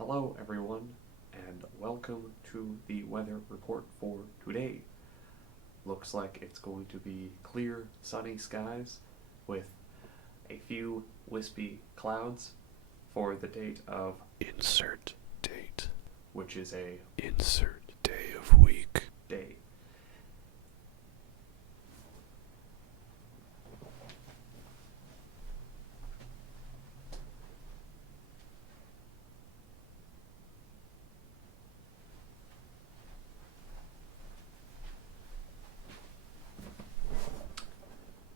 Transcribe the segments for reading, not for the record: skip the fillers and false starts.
Hello, everyone, and welcome to the weather report for today. Looks like it's going to be clear, sunny skies with a few wispy clouds for the date of Insert date. which is a Insert day of week. day.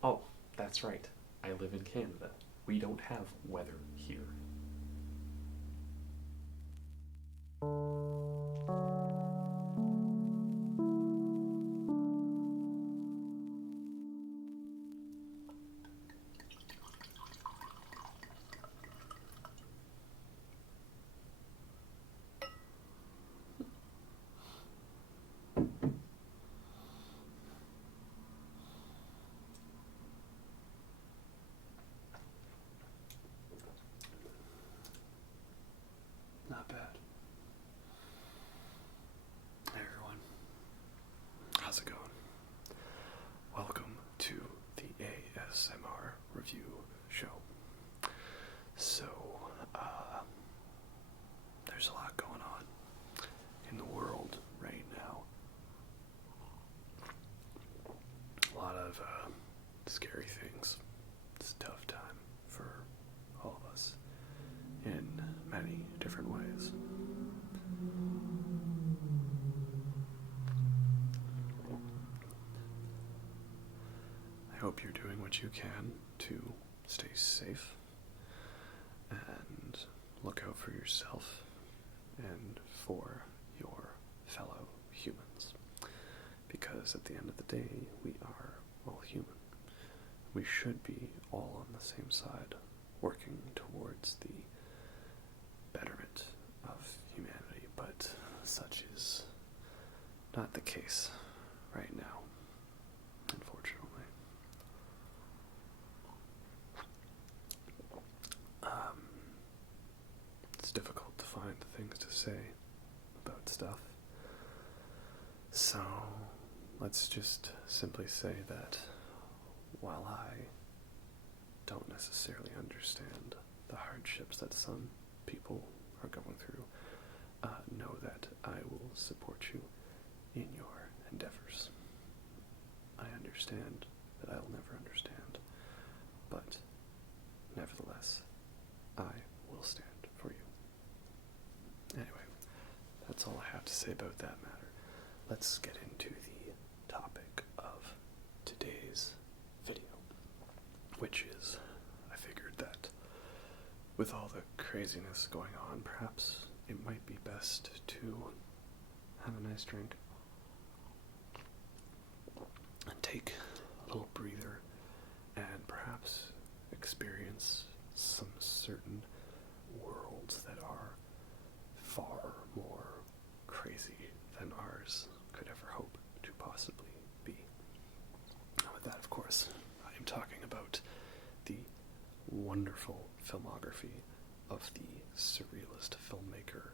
Oh, that's right. I live in Canada. We don't have weather here. Not bad. Hey everyone. How's it going? Welcome to the ASMR review show. So, there's a lot going on in the world right now. A lot of scary things. It's a tough time for all of us in many different ways. I hope you're doing what you can to stay safe and look out for yourself and for your fellow humans. Because at the end of the day, we are all human. We should be all on the same side, working towards the betterment of humanity, but such is not the case right now, unfortunately. It's difficult to find things to say about stuff, so let's just simply say that while I don't necessarily understand the hardships that some people are going through, know that I will support you in your endeavors. I understand that I'll never understand, but nevertheless, I will stand for you. Anyway, that's all I have to say about that matter. Let's get into the topic of today's video, which is, I figured that with all the craziness going on, perhaps it might be best to have a nice drink and take a little breather and perhaps experience some certain worlds that are far more crazy than ours could ever hope to possibly be. Now with that, of course, I am talking about the wonderful filmography of the surrealist filmmaker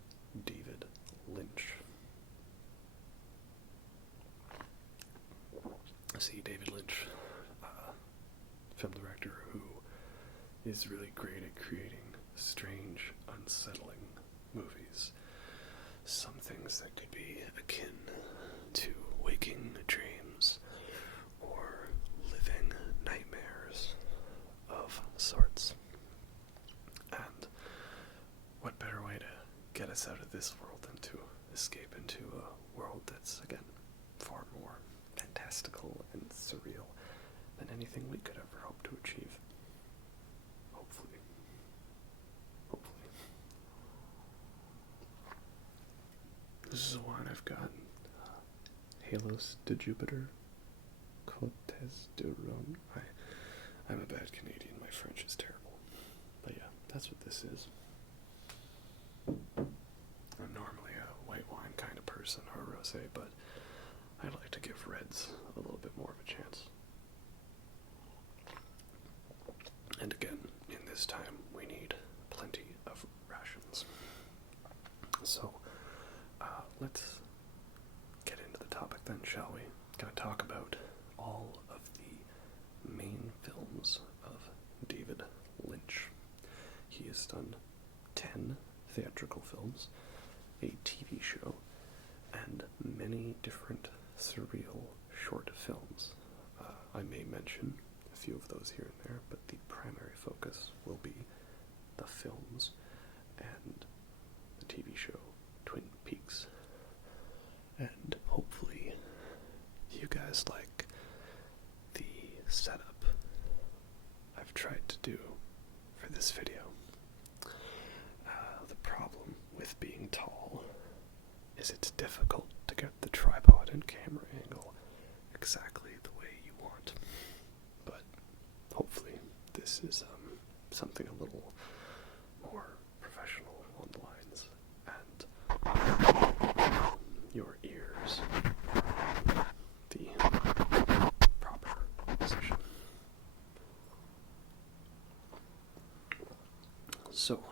David Lynch. See, David Lynch, film director who is really great at creating strange, unsettling movies. Some things that could be akin to waking dreams or living nightmares of sorts. And what better way to get us out of this world than to escape into a world that's, again, far more fantastical and surreal than anything we could ever hope to achieve. Hopefully. Hopefully. This is the one I've got. Halos de Jupiter. Côtes de Rome. I'm a bad Canadian. My French is terrible. But yeah, that's what this is. I'm normally a white wine kind of person, or a rosé, but I like to give reds a little bit more of a chance. And again, in this time, we need plenty of rations. So, let's get into the topic then, shall we? Gonna talk about all of the main films of David Lynch. He has done 10 theatrical films, a TV show, and many different surreal short films. I may mention a few of those here and there, but the primary focus will be the films and the TV show Twin Peaks. And hopefully you guys like the setup I've tried to do for this video. The problem with being tall is it's difficult to get the tripod and camera angle exactly the way you want. But hopefully this is something a little more professional on the lines, and your ears the proper position. So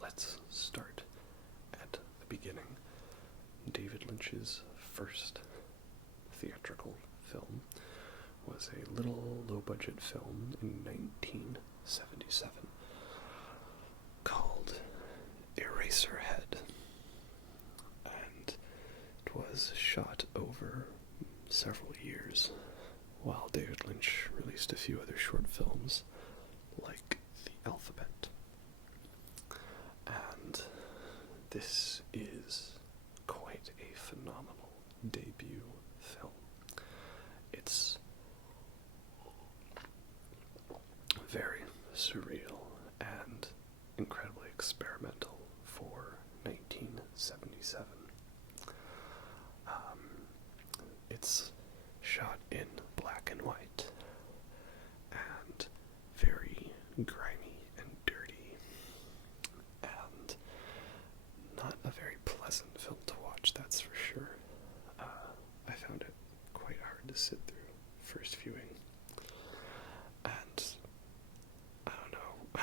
let's start at the beginning. David Lynch's first theatrical film was a little low-budget film in 1977 called Eraserhead, and it was shot over several years while David Lynch released a few other short films like The Alphabet. And this is quite a phenomenal debut film. It's very surreal and incredibly experimental for 1977. It's shot in black and white and very grimy and dirty, and not a very pleasant film to watch, that's for sure. I found it quite hard to sit through first viewing, and I don't know,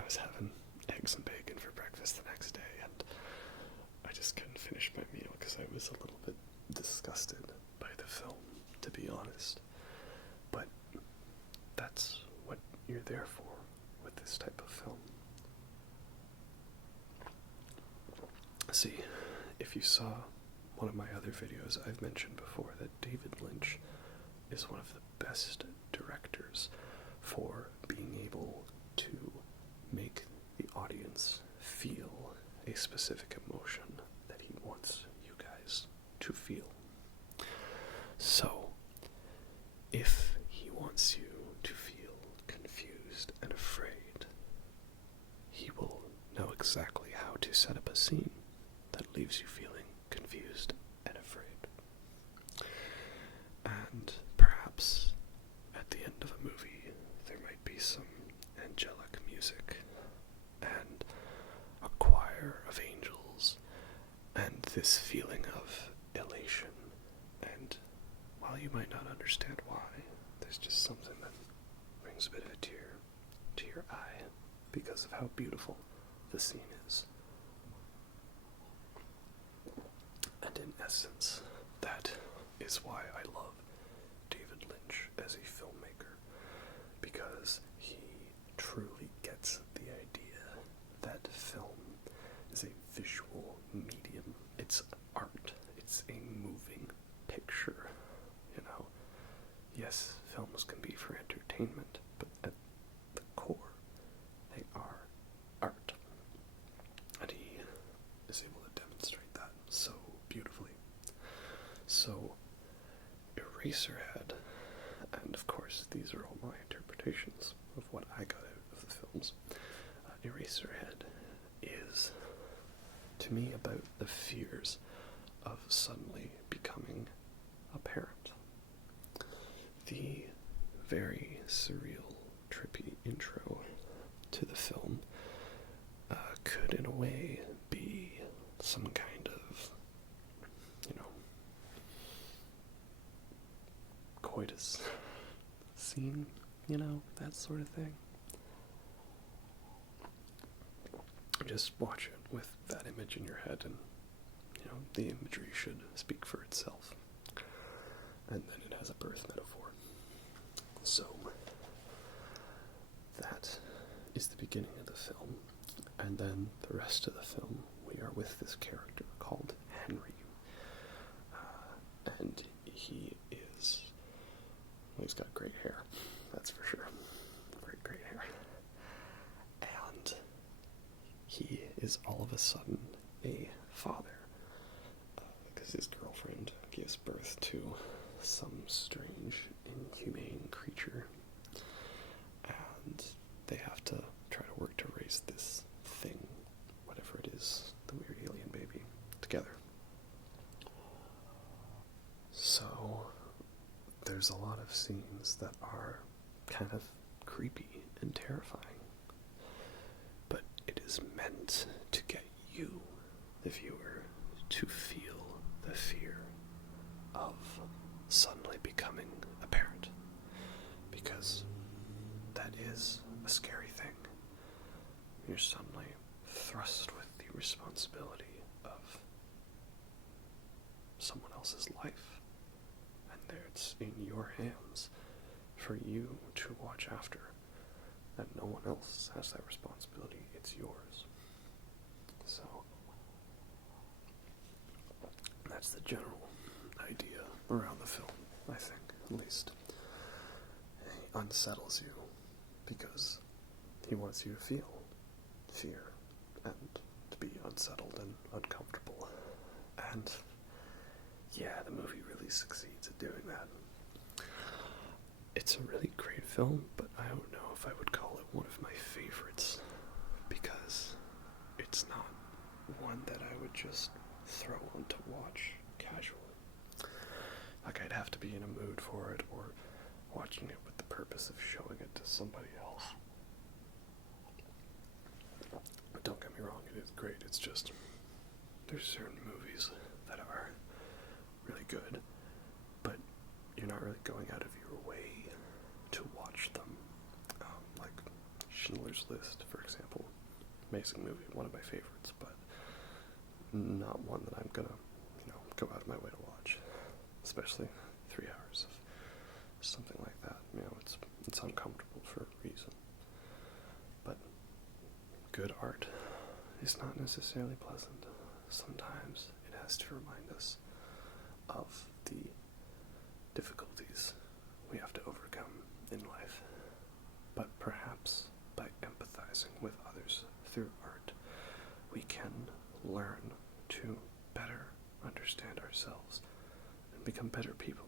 I was having eggs and bacon for breakfast the next day, and I just couldn't finish my meal because I was a little bit disgusted by the film, to be honest. But that's what you're there for with this type of film. See, if you saw one of my other videos, I've mentioned before that David Lynch is one of the best directors for being able to make the audience feel a specific emotion that he wants you guys to feel. So, if he wants you to feel confused and afraid, he will know exactly how to set up a scene that leaves you feeling confused and afraid. And perhaps at the end of a movie, there might be some angelic music and a choir of angels and this feeling of elation. And while you might not understand why, there's just something that brings a bit of a tear to your eye because of how beautiful the scene is. And in essence, that is why I love David Lynch as a filmmaker, because he truly gets the idea that film is a visual medium. It's art. It's a moving picture, you know. Yes, films can be for entertainment, but at the core, they are art. And he is able to demonstrate that so beautifully. So, Eraserhead, and of course these are all my interpretations of what I got out of the films. Eraserhead is, to me, about the fears of suddenly becoming a parent. The very surreal, trippy intro to the film could, in a way, be some kind of, coitus scene, that sort of thing. Just watch it with that image image in your head, and the imagery should speak for itself. And then it has a birth metaphor. So that is the beginning of the film, and then the rest of the film we are with this character called Henry, and he's got great hair, that's for sure, great hair, and he is all of a sudden a father, because his girlfriend gives birth to some strange, inhumane creature, and they have to try to work to raise this thing, whatever it is, the weird alien baby, together. So there's a lot of scenes that are kind of creepy and terrifying, but it is meant to get you, the viewer, to feel the fear of suddenly becoming a parent, because that is a scary thing. You're suddenly thrust with the responsibility of someone else's life, and it's in your hands for you to watch after, and no one else has that responsibility. It's yours. So that's the general idea around the film, I think, at least. He unsettles you because he wants you to feel fear and to be unsettled and uncomfortable. And yeah, the movie really succeeds at doing that. It's a really great film, but I don't know if I would call it one of my favorites, because it's not one that I would just throw on to watch casually. Like, I'd have to be in a mood for it, or watching it with the purpose of showing it to somebody else. But don't get me wrong, it is great. It's just, there's certain movies that are really good, but you're not really going out of your way to watch them. Like Schindler's List, for example. Amazing movie, one of my favorites, but not one that I'm gonna, go out of my way to watch. Especially 3 hours of something like that. It's uncomfortable for a reason. But good art is not necessarily pleasant. Sometimes it has to remind us of the difficulties we have to overcome in life. But perhaps by empathizing with others through art, we can learn to better understand ourselves and become better people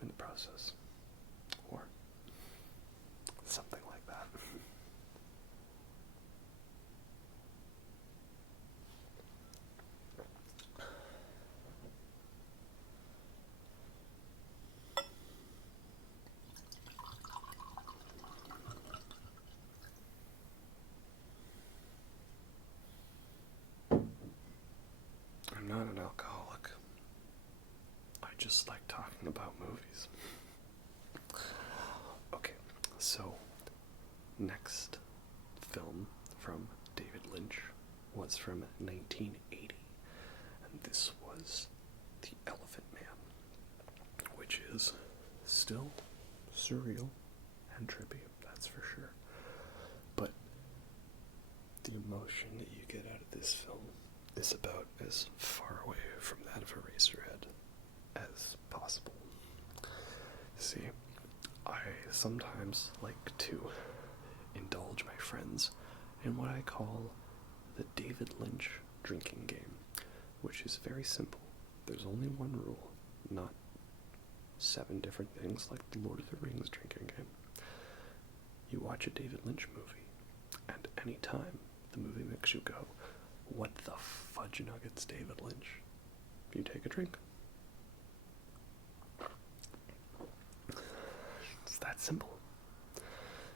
in the process. Or something like that. I'm not an alcoholic. I just like talking about movies. Okay, so next film from David Lynch was from 1980, and this was The Elephant Man, which is still surreal and trippy, that's for sure. But the emotion that you get out of this film is about as far away from that of Eraserhead as possible. See, I sometimes like to indulge my friends in what I call the David Lynch drinking game, which is very simple. There's only one rule, not 7 different things like the Lord of the Rings drinking game. You watch a David Lynch movie, and any time the movie makes you go, "What the fudge nuggets, David Lynch?" you take a drink. It's that simple.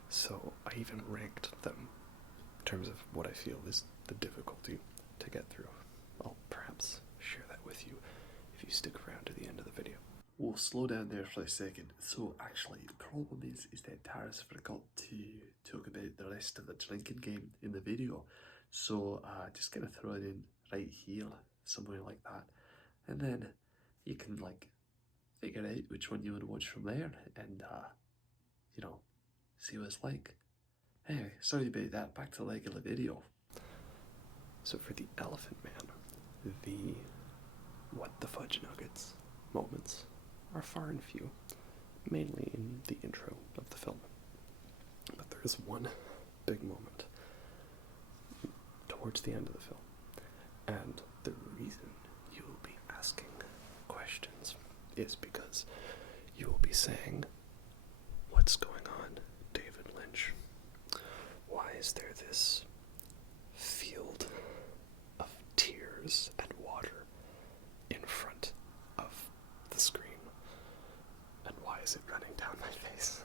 So I even ranked them in terms of what I feel is the difficulty to get through. I'll perhaps share that with you if you stick around to the end of the video. We'll slow down there for a second. So actually, the problem is that Taris forgot to talk about the rest of the drinking game in the video. So just gonna throw it in right here, somewhere like that. And then you can like figure out which one you want to watch from there and, see what it's like. Anyway, sorry about that, back to the regular video. So for the Elephant Man, the what the fudge nuggets moments are far and few, mainly in the intro of the film. But there is one big moment towards the end of the film. And the reason you will be asking questions is because you will be saying, "What's going on, David Lynch? Why is there this field of tears and water in front of the screen? And why is it running down my face?"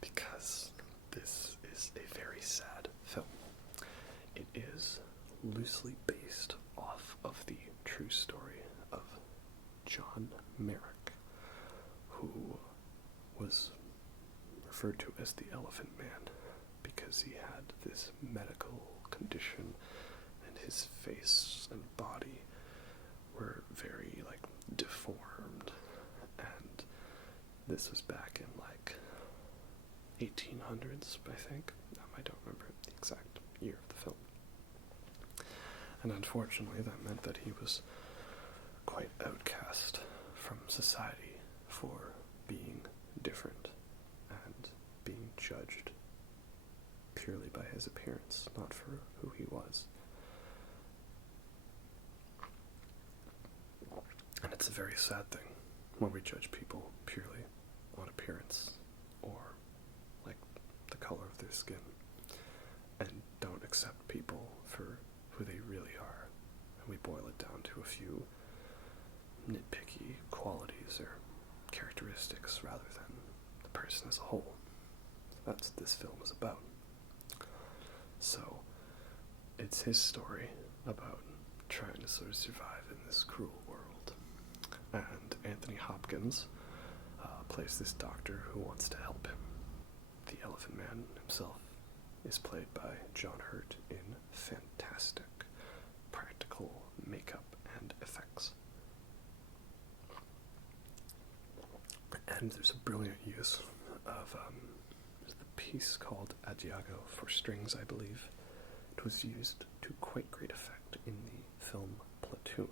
Because this is a very sad film. It is loosely based off of the true story of John Merrick, who was referred to as the Elephant Man because he had this medical condition and his face and body were very deformed, and this was back in 1800s, I think. I don't remember the exact year of the film. And unfortunately that meant that he was quite outcast from society for being different and being judged purely by his appearance, not for who he was. And it's a very sad thing when we judge people purely on appearance or the color of their skin and don't accept people for who they really are, and we boil it down to a few nitpicky qualities or characteristics rather than the person as a whole. That's what this film is about. So it's his story about trying to sort of survive in this cruel world, and Anthony Hopkins plays this doctor who wants to help him. The Elephant Man himself is played by John Hurt in fantastic practical makeup and effects. And there's a brilliant use of the piece called Adiago for strings, I believe. It was used to quite great effect in the film Platoon,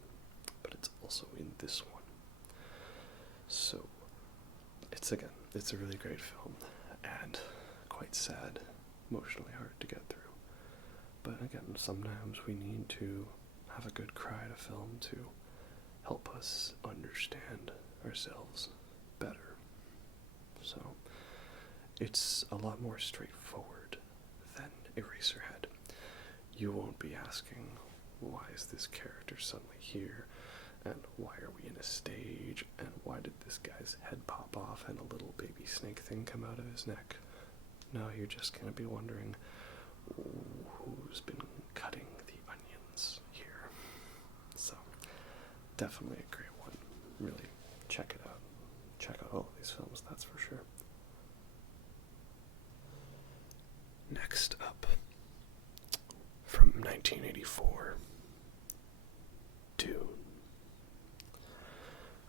but it's also in this one. So it's a really great film, and quite sad, emotionally hard to get through. But again, sometimes we need to have a good cry at a film to help us understand ourselves better. So it's a lot more straightforward than Eraserhead. You won't be asking, why is this character suddenly here? And why are we in a stage? And why did this guy's head pop off and a little baby snake thing come out of his neck? No, you're just going to be wondering, who's been cutting the onions here? So, definitely a great one. Really, check it out. Check out all of these films, that's for sure. Next up, from 1984, Dune,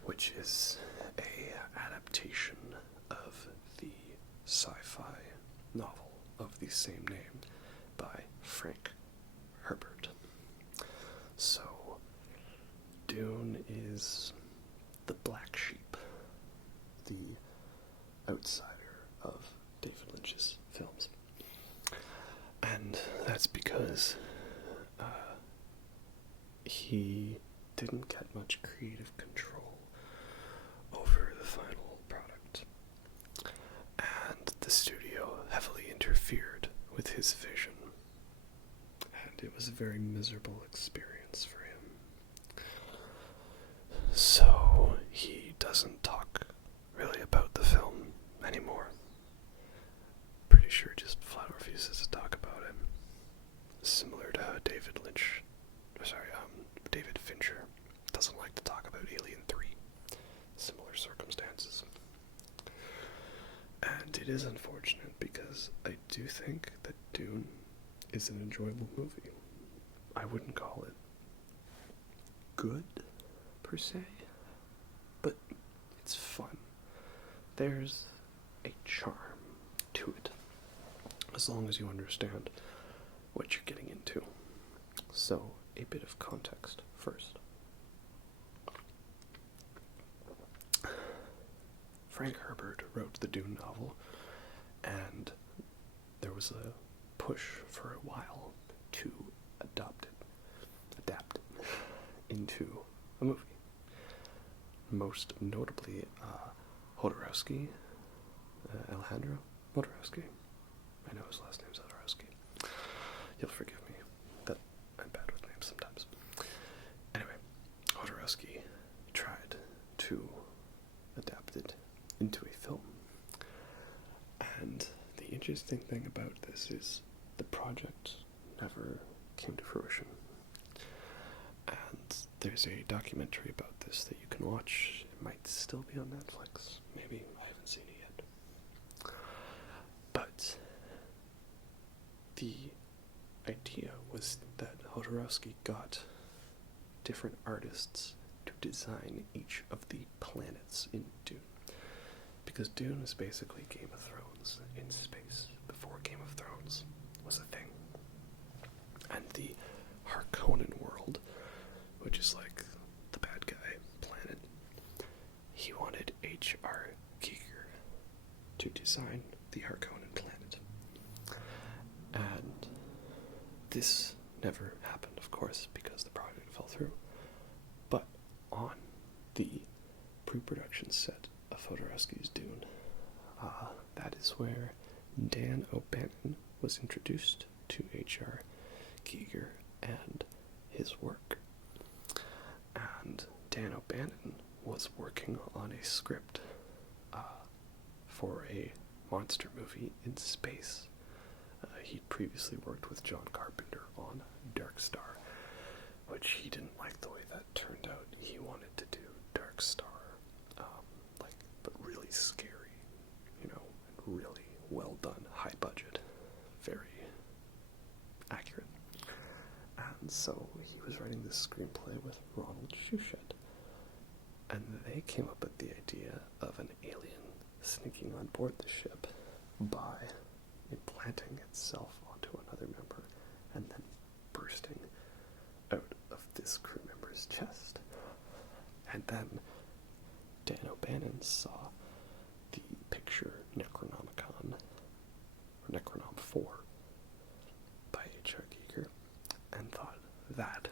which is a adaptation of the sci-fi novel of the same name by Frank Herbert. So, Dune is the black sheep, the outsider of David Lynch's films. And that's because he didn't get much creative control over the final product. And the studio heavily interfered with his vision. And it was a very miserable experience for him. So he doesn't talk really about the film anymore. Pretty sure just flat refuses to talk about it. Similar to how David Fincher doesn't like to talk about Alien 3. Similar circumstances. And it is unfortunate because I do think that Dune is an enjoyable movie. I wouldn't call it good, per se, but it's fun. There's a charm to it, as long as you understand what you're getting into. So, a bit of context first. Frank Herbert wrote the Dune novel, and there was a push for a while to adapt it into a movie. Most notably, Jodorowsky, Alejandro Jodorowsky. I know his last name's Jodorowsky. You'll forgive me that I'm bad with names sometimes. Anyway, Jodorowsky tried to adapt it into a film. And the interesting thing about this is the project never came to fruition. And there's a documentary about this that you can watch. It might still be on Netflix. Maybe. I haven't seen it yet. But the idea was that Jodorowsky got different artists to design each of the planets in Dune. Because Dune is basically Game of Thrones in space, before Game of Thrones was a thing. And the Harkonnen world, which is like the bad guy planet, he wanted H.R. Giger to design the Harkonnen planet. And this never happened, of course, because the project fell through. But on the pre-production set of Jodorowsky's Dune, that is where Dan O'Bannon was introduced to H.R. Giger and his work. And Dan O'Bannon was working on a script for a monster movie in space. He'd previously worked with John Carpenter on Dark Star, which he didn't like the way that turned out. He wanted to do Dark Star, but really scary, and really well done, high budget, very accurate. And so he was writing this screenplay with Ronald Shusett, and they came up with the idea of an alien sneaking on board the ship by implanting itself onto another member and then bursting out of this crew member's chest. And then Dan O'Bannon saw the picture Necronomicon, or Necronom 4, by H.R. Giger, and thought that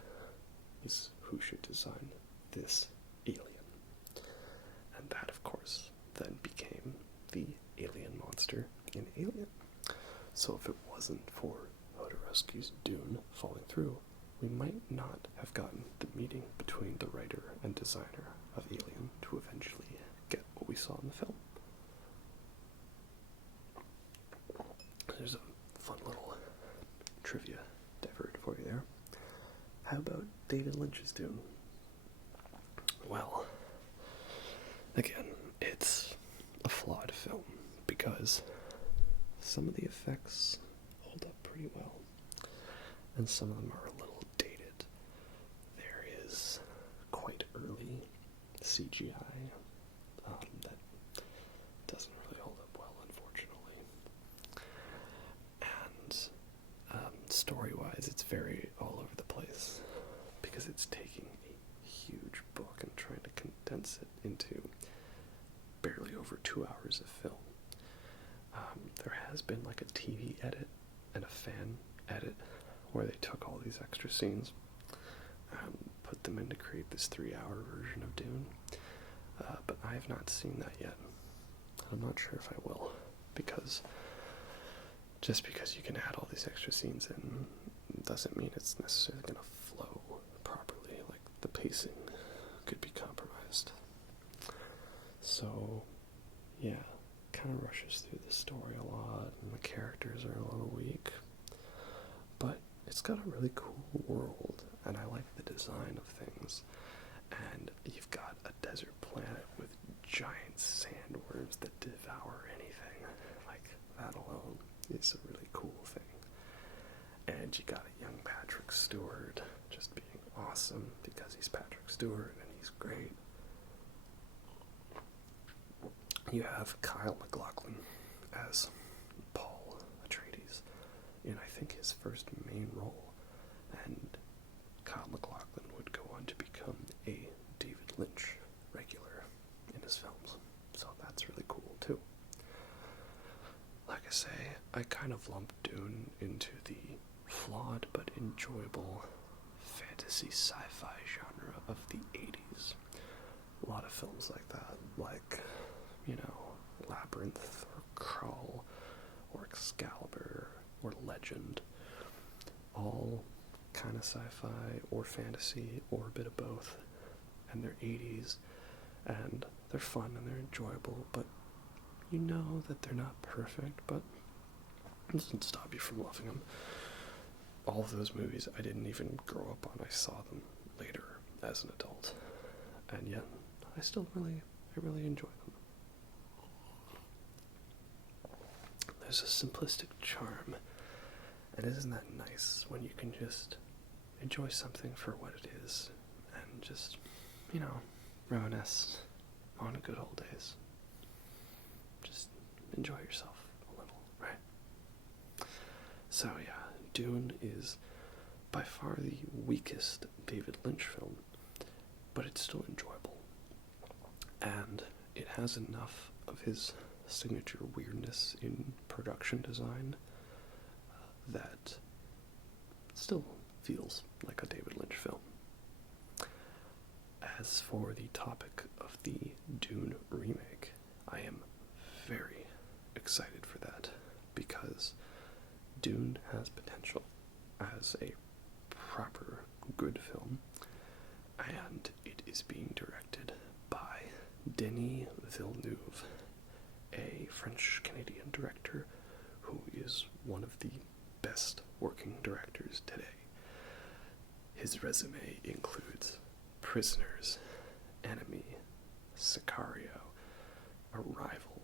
is who should design this alien. And that, of course, then became the alien monster in Alien. So if it wasn't for Jodorowsky's Dune falling through, we might not have gotten the meeting between the writer and designer of Alien to eventually get what we saw in the film. There's a fun little trivia divert for you there. How about David Lynch's Dune? Well, again, it's a flawed film because some of the effects hold up pretty well, and some of them are a little dated. There is quite early CGI that doesn't really hold up well, unfortunately. And story-wise, it's very all over the place because it's taking a huge book and trying to condense it into barely over 2 hours of film. There has been like a TV edit and a fan edit where they took all these extra scenes, put them in to create this 3-hour version of Dune, but I have not seen that yet. I'm not sure if I will, because just because you can add all these extra scenes in doesn't mean it's necessarily going to flow properly. Like, the pacing could be compromised. So, yeah, kind of rushes through the story a lot, and the characters are a little weak. But it's got a really cool world, and I like the design of things. And you've got a desert planet with giant sandworms that devour anything. Like, that alone is a really cool thing. And you got a young Patrick Stewart awesome because he's Patrick Stewart and he's great. You have Kyle MacLachlan as Paul Atreides in, I think, his first main role, and Kyle MacLachlan would go on to become a David Lynch regular in his films, so that's really cool too. Like I say, I kind of lump Dune into the flawed but enjoyable fantasy sci-fi genre of the 80s. A lot of films like that, like, Labyrinth, or Crawl, or Excalibur, or Legend. All kind of sci-fi, or fantasy, or a bit of both. And they're 80s, and they're fun, and they're enjoyable, but you know that they're not perfect, but it doesn't stop you from loving them. All of those movies I didn't even grow up on. I saw them later as an adult, and yet I really enjoy them. There's a simplistic charm, and isn't that nice when you can just enjoy something for what it is, and just, reminisce on the good old days. Just enjoy yourself a little, right? So yeah, Dune is by far the weakest David Lynch film, but it's still enjoyable. And it has enough of his signature weirdness in production design that still feels like a David Lynch film. As for the topic of the Dune remake, I am very excited for that, because Dune has potential as a proper good film, and it is being directed by Denis Villeneuve, a French-Canadian director who is one of the best working directors today. His resume includes Prisoners, Enemy, Sicario, Arrival,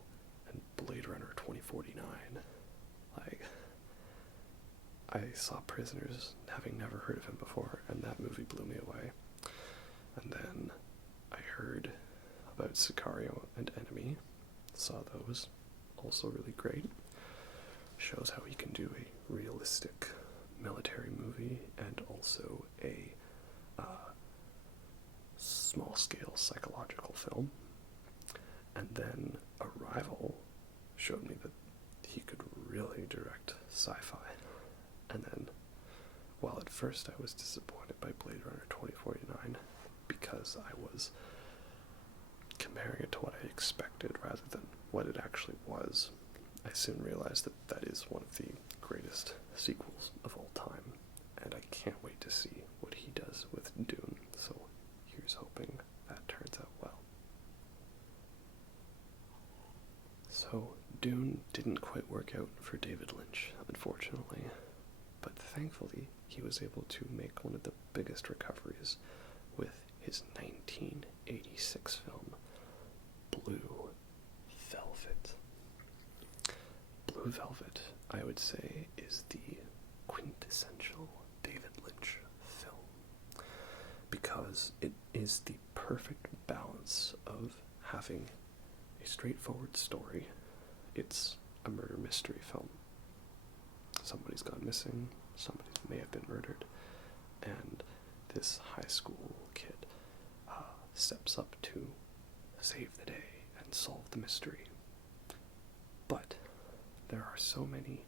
and Blade Runner 2049. I saw Prisoners, having never heard of him before, and that movie blew me away. And then I heard about Sicario and Enemy, saw those, also really great. Shows how he can do a realistic military movie and also a small-scale psychological film. And then Arrival showed me that he could really direct sci-fi. And then, while at first I was disappointed by Blade Runner 2049 because I was comparing it to what I expected rather than what it actually was, I soon realized that that is one of the greatest sequels of all time, and I can't wait to see what he does with Dune, so here's hoping that turns out well. So, Dune didn't quite work out for David Lynch, unfortunately, but thankfully he was able to make one of the biggest recoveries with his 1986 film, Blue Velvet. Blue Velvet, I would say, is the quintessential David Lynch film, because it is the perfect balance of having a straightforward story. It's a murder mystery film. Somebody's gone missing, somebody may have been murdered, and this high school kid steps up to save the day and solve the mystery. But there are so many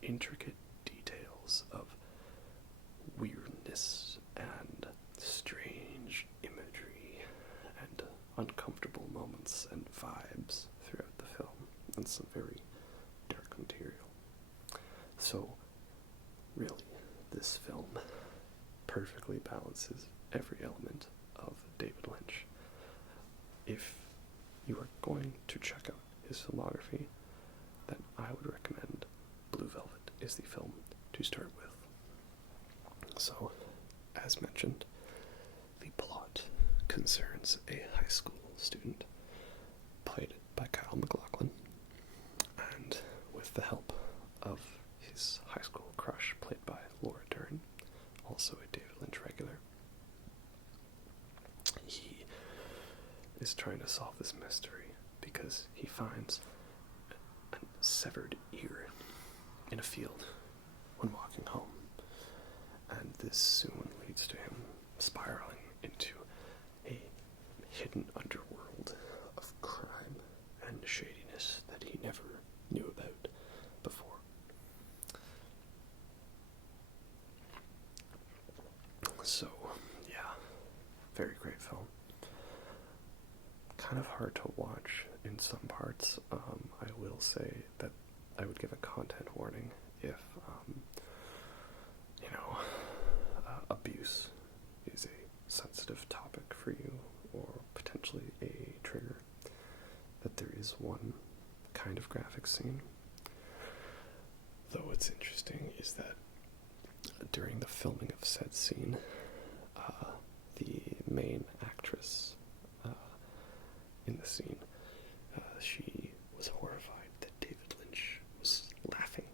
intricate details of weirdness and strange imagery and uncomfortable moments and vibes throughout the film, and some very dark material. So, really, this film perfectly balances every element of David Lynch. If you are going to check out his filmography, then I would recommend Blue Velvet is the film to start with. So, as mentioned, the plot concerns a high school student, played by Kyle MacLachlan, and with the help of his high school crush, played by Laura Dern, also a David Lynch regular, is trying to solve this mystery because he finds a severed ear in a field when walking home. And this soon leads to him spiraling into a hidden underworld of crime and shadiness that he never knew about before. So, yeah, very great film. Kind of hard to watch in some parts. I will say that I would give a content warning if, abuse is a sensitive topic for you, or potentially a trigger. That there is one kind of graphic scene. Though what's interesting is that during the filming of said scene, the main actress in the scene, she was horrified that David Lynch was laughing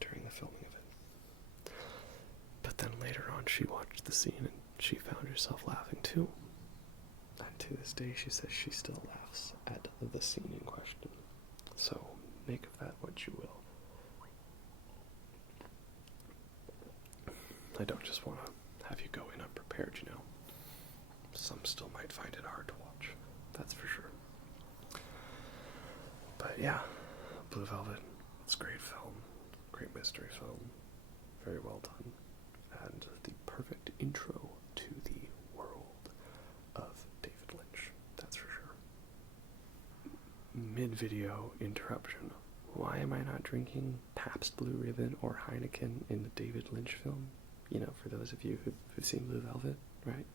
during the filming of it. But then later on she watched the scene and she found herself laughing too. And to this day she says she still laughs at the scene in question. So make of that what you will. I don't just want to have you go in unprepared, you know. Some still might find it hard to watch, that's for sure. But yeah, Blue Velvet, it's a great film, great mystery film, very well done, and the perfect intro to the world of David Lynch, that's for sure. Mid-video interruption. Why am I not drinking Pabst Blue Ribbon or Heineken in the David Lynch film? You know, for those of you who've seen Blue Velvet, right?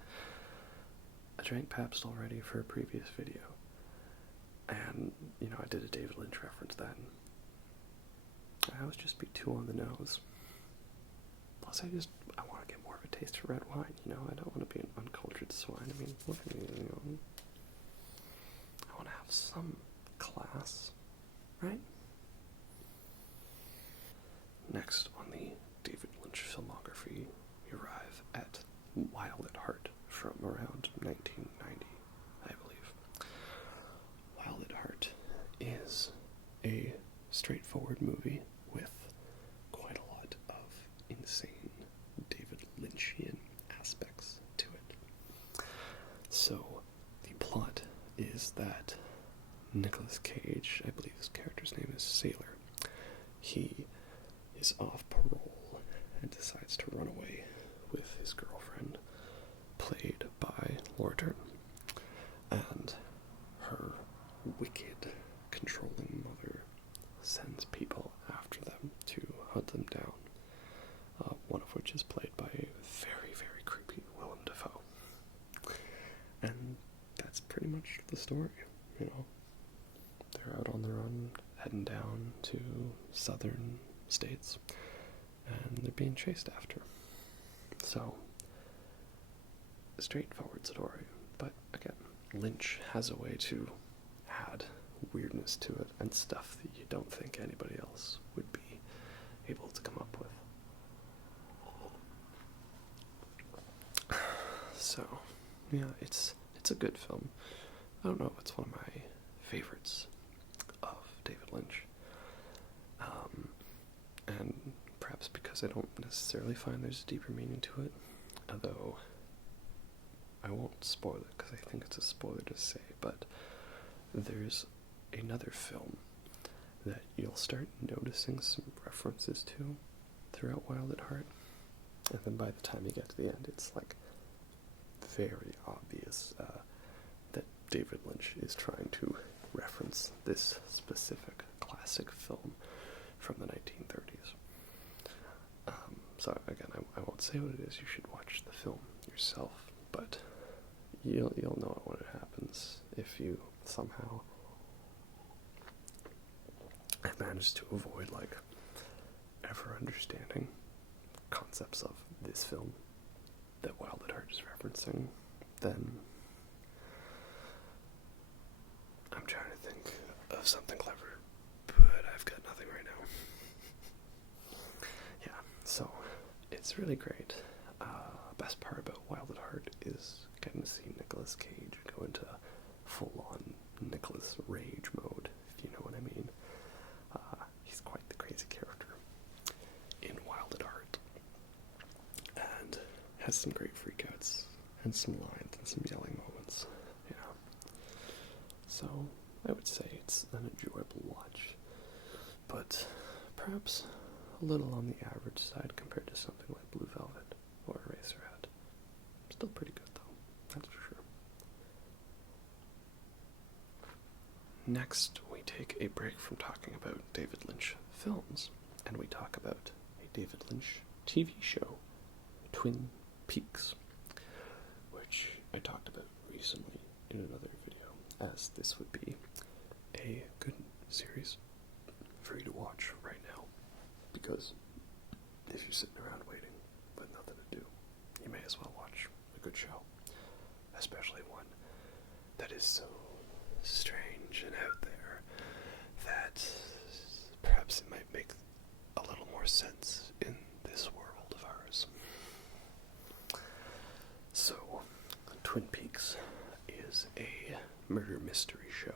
I drank Pabst already for a previous video. And, I did a David Lynch reference then. I always just be too on the nose. Plus, I want to get more of a taste for red wine, I don't want to be an uncultured swine. I mean, look at me, I want to have some class, right? Next on the David Lynch filmography, we arrive at Wild at Heart from around 1990, I believe. Wild at Heart is a straightforward movie with quite a lot of insane David Lynchian aspects to it. So, the plot is that Nicolas Cage, I believe his character's name is Sailor, he is off parole and decides to run away with his girlfriend, played by Laura Dern, and her wicked, controlling mother sends people after them to hunt them down, one of which is played by a very, very creepy Willem Dafoe. And that's pretty much the story, They're out on their own, heading down to southern states, and they're being chased after. So, a straightforward story, but again, Lynch has a way to add weirdness to it and stuff that you don't think anybody else would be able to come up with. So, yeah, it's a good film. I don't know if it's one of my favorites of David Lynch. And perhaps because I don't necessarily find there's a deeper meaning to it, although I won't spoil it because I think it's a spoiler to say, but there's another film that you'll start noticing some references to throughout Wild at Heart, and then by the time you get to the end, it's like very obvious that David Lynch is trying to reference this specific classic film from the 1930s. So again, I won't say what it is. You should watch the film yourself, but you'll know it when it happens if you somehow manage to avoid ever understanding concepts of this film that Wild at Heart is referencing. Then I'm trying to think of something clever, but I've got nothing right now. Yeah, so it's really great. Best part about Wild at Heart is getting to see Nicolas Cage go into full-on Nicholas Rage mode, if you know what I mean. He's quite the crazy character in Wild at Heart, and has some great freakouts, and some lines, and some yelling moments, So, I would say it's an enjoyable watch, but perhaps a little on the average side compared to something like Blue Velvet or Eraserhead. Still pretty good, though, that's for sure. Next, we take a break from talking about David Lynch films, and we talk about a David Lynch TV show, Twin Peaks, which I talked about recently in another video, as this would be a good series for you to watch right now, because if you're sitting around waiting with nothing to do, you may as well watch a good show, especially one that is so strange and out there that perhaps it might make a little more sense in this world of ours. So, Twin Peaks is a murder mystery show.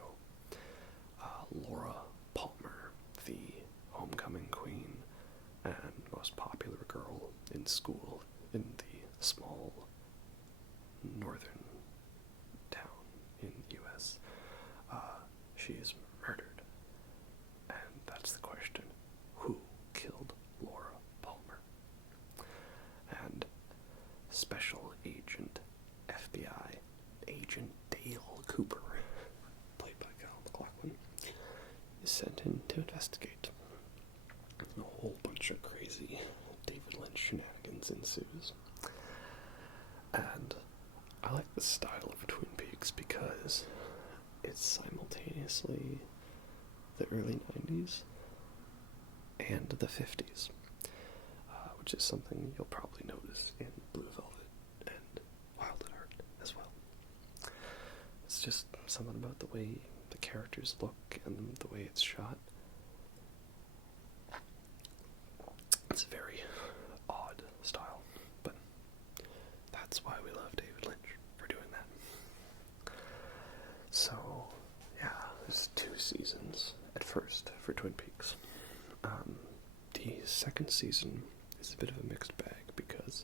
Laura Palmer, the homecoming queen and most popular girl in school in the small northern town in the U.S., she is murdered. And that's the question: who killed Laura Palmer? And Special Agent FBI Agent Dale Cooper, played by Cal McLaughlin, is sent in to investigate. A whole bunch of crazy David Lynch shenanigans ensues. And I like the style of Twin Peaks because it's simultaneously the early 90s and the 50s, which is something you'll probably notice in Blue Velvet and Wild at Heart as well. It's just something about the way the characters look and the way it's shot. It's a very odd style, but that's why we love David Lynch for doing that. So, yeah, there's 2 seasons at first for Twin Peaks. The second season is a bit of a mixed bag because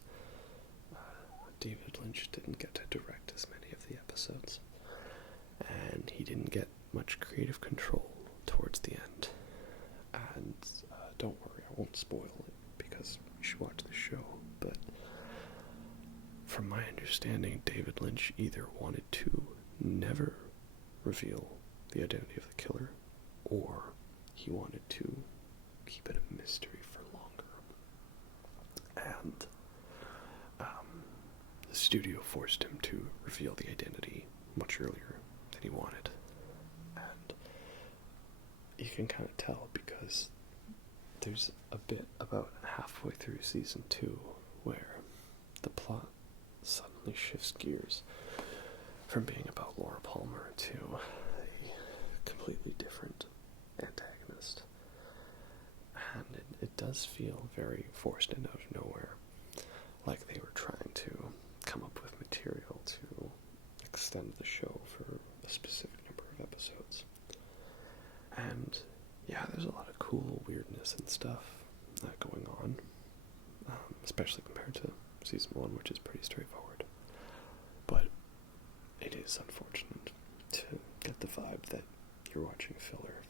David Lynch didn't get to direct as many of the episodes, and he didn't get much creative control towards the end. And don't worry, I won't spoil it because you should watch the show, but from my understanding, David Lynch either wanted to never reveal the identity of the killer, or he wanted to keep it a mystery for longer. And the studio forced him to reveal the identity much earlier than he wanted. And you can kind of tell because there's a bit about halfway through season 2 where the plot suddenly shifts gears from being about Laura Palmer to a completely different antagonist. And it does feel very forced and out of nowhere, like they were trying to come up with material to extend the show for a specific number of episodes. And yeah, there's a lot of cool weirdness and stuff going on, especially compared to season 1, which is pretty straightforward. But it is unfortunate to get the vibe that you're watching filler.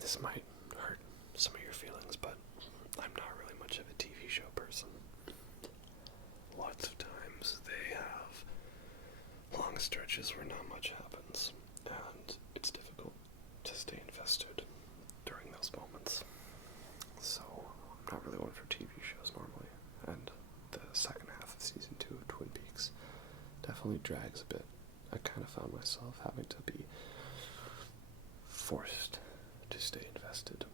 This might hurt some of your feelings, but I'm not really much of a TV show person. Lots of times they have long stretches where not much happens, and it's difficult to stay invested during those moments. So, I'm not really one for TV shows normally, and the second half of season 2 of Twin Peaks definitely drags a bit. I kind of found myself having to be forced to stay invested.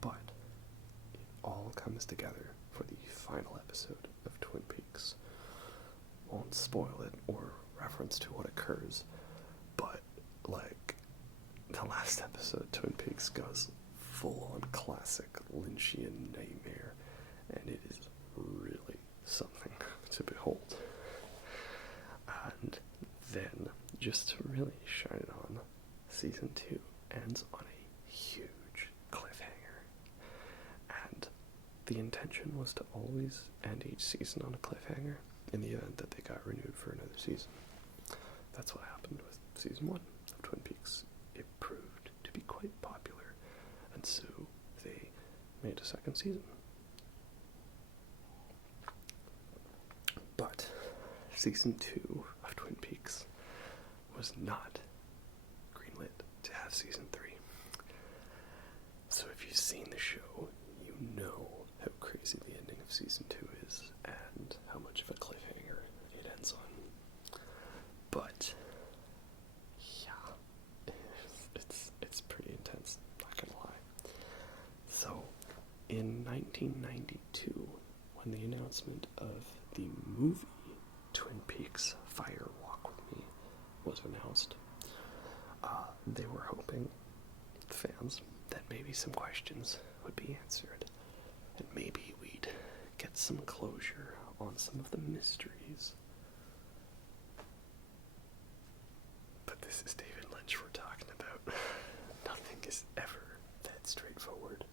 But it all comes together for the final episode of Twin Peaks. Won't spoil it or reference to what occurs, but like the last episode, Twin Peaks goes full on classic Lynchian nightmare, and it is really something to behold. just to really shine it on, season 2 ends on a huge cliffhanger. And the intention was to always end each season on a cliffhanger in the event that they got renewed for another season. That's what happened with season 1 of Twin Peaks. It proved to be quite popular, and so they made a second season. But season 2 of Twin Peaks was not greenlit to have season 3. So if you've seen the show, you know how crazy the ending of season 2 is and how much of a cliffhanger it ends on. But yeah, it's pretty intense, not gonna lie. So in 1992, when the announcement of the movie Twin Peaks Fire Walk With Me was announced, they were hoping, fans, that maybe some questions would be answered, and maybe we'd get some closure on some of the mysteries. But this is David Lynch we're talking about. Nothing is ever that straightforward.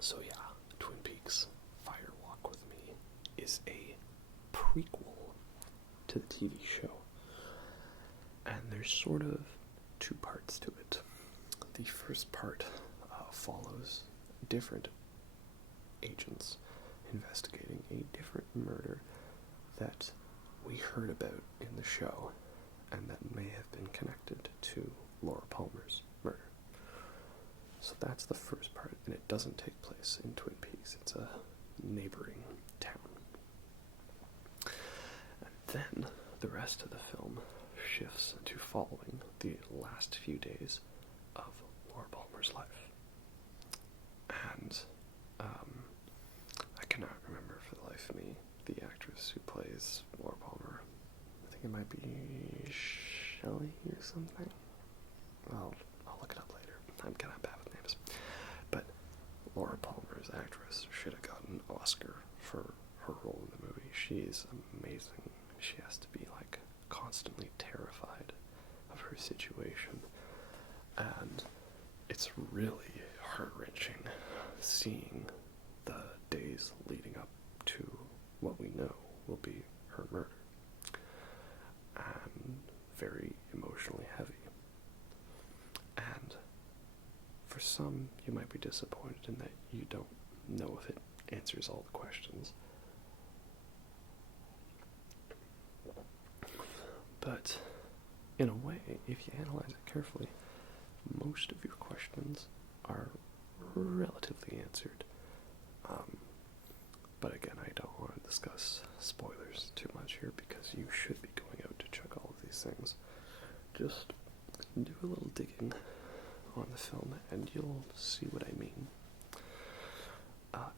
So yeah, Twin Peaks Fire Walk With Me is a prequel to the TV show. And there's sort of two parts to it. The first part follows different agents investigating a different murder that we heard about in the show and that may have been connected to Laura Palmer's murder. So that's the first part, and it doesn't take place in Twin Peaks. It's a neighboring town. And then the rest of the film shifts to following the last few days of Laura Palmer's life. And I cannot remember for the life of me the actress who plays Laura Palmer. I think it might be Shelley or something. I'll look it up later. I'm kind of bad with names. But Laura Palmer's actress should have gotten an Oscar for her role in the movie. She is amazing. She has to be like constantly terrified of her situation, and it's really heart-wrenching seeing the days leading up to what we know will be her murder, and very emotionally heavy. And for some, you might be disappointed in that you don't know if it answers all the questions. But in a way, if you analyze it carefully, most of your questions are relatively answered. But again, I don't want to discuss spoilers too much here because you should be going out to check all of these things. Just do a little digging on the film and you'll see what I mean.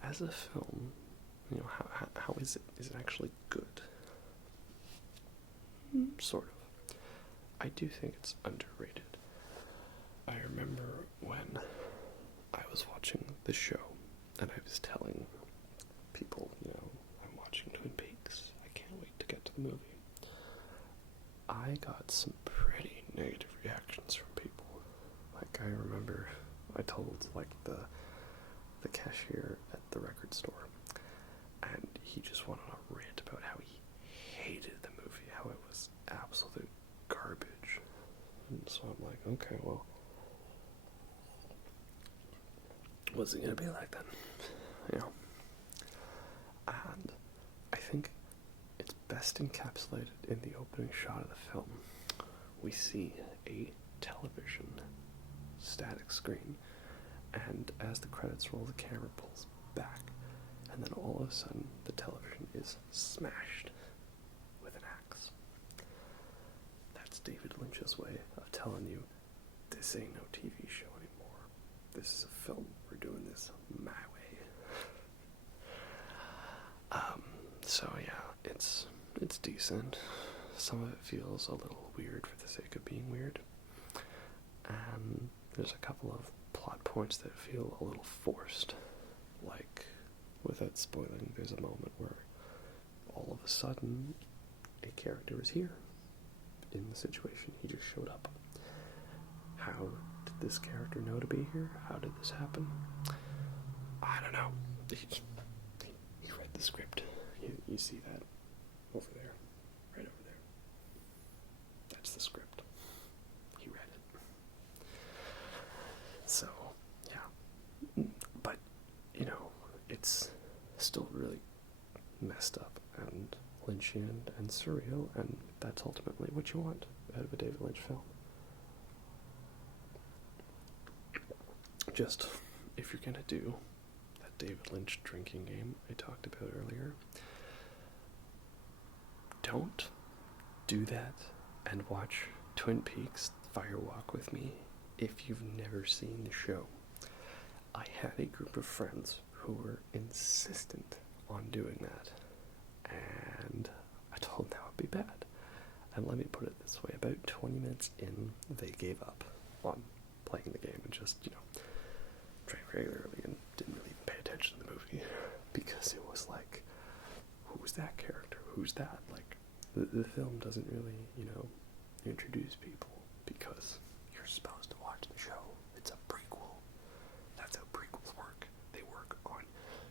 As a film, you know, how is it? Is it actually good? Sort of. I do think it's underrated. I remember when I was watching the show and I was telling people, you know, I'm watching Twin Peaks. I can't wait to get to the movie. I got some pretty negative reactions from people. Like, I remember I told, like, the cashier at the record store, and he just went on a rant about how he hated the movie, how it was absolute garbage. And so I'm like, okay, well, what's it gonna be like then? You know? And I think it's best encapsulated in the opening shot of the film. We see a television static screen, and as the credits roll, the camera pulls back, and then all of a sudden the television is smashed with an axe. That's David Lynch's way of telling you this ain't no TV show anymore. This is a film. We're doing this my way. So yeah, it's decent. Some of it feels a little weird for the sake of being weird. And there's a couple of plot points that feel a little forced. Like, without spoiling, there's a moment where all of a sudden a character is here in the situation. He just showed up. How did this character know to be here? How did this happen? I don't know. He read the script. You see that over there, right over there. That's the script. He read it. So, yeah. But, it's still really messed up and Lynchian and surreal, and that's ultimately what you want out of a David Lynch film. Just, if you're gonna do that David Lynch drinking game I talked about earlier, don't do that and watch Twin Peaks Fire Walk with me if you've never seen the show. I had a group of friends who were insistent on doing that, and I told them that would be bad. And let me put it this way, about 20 minutes in, they gave up on playing the game and just, drank regularly and didn't really even pay attention to the movie, because it was like, who's that character? Who's that? Like, the film doesn't really, introduce people, because you're supposed to watch the show. It's a prequel. That's how prequels work. They work on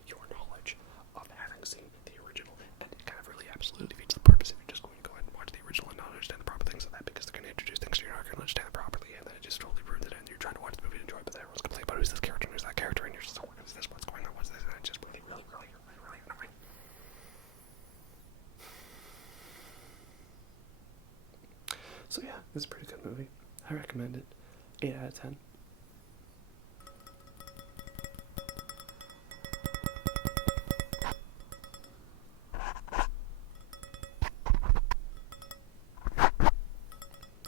your knowledge of having seen the original, and it kind of really absolutely defeats the purpose if you're just going to go and watch the original and not understand the proper things of that, because they're going to introduce things you're not going to understand properly, and then it just totally ruins it, and you're trying to watch the movie and enjoy it, but then everyone's complaining about who's this character and who's that character, and you're just, what is this, what's going on, what's this, and it's just really, really, really, really, really annoying. So yeah, it's a pretty good movie. I recommend it. 8 out of 10.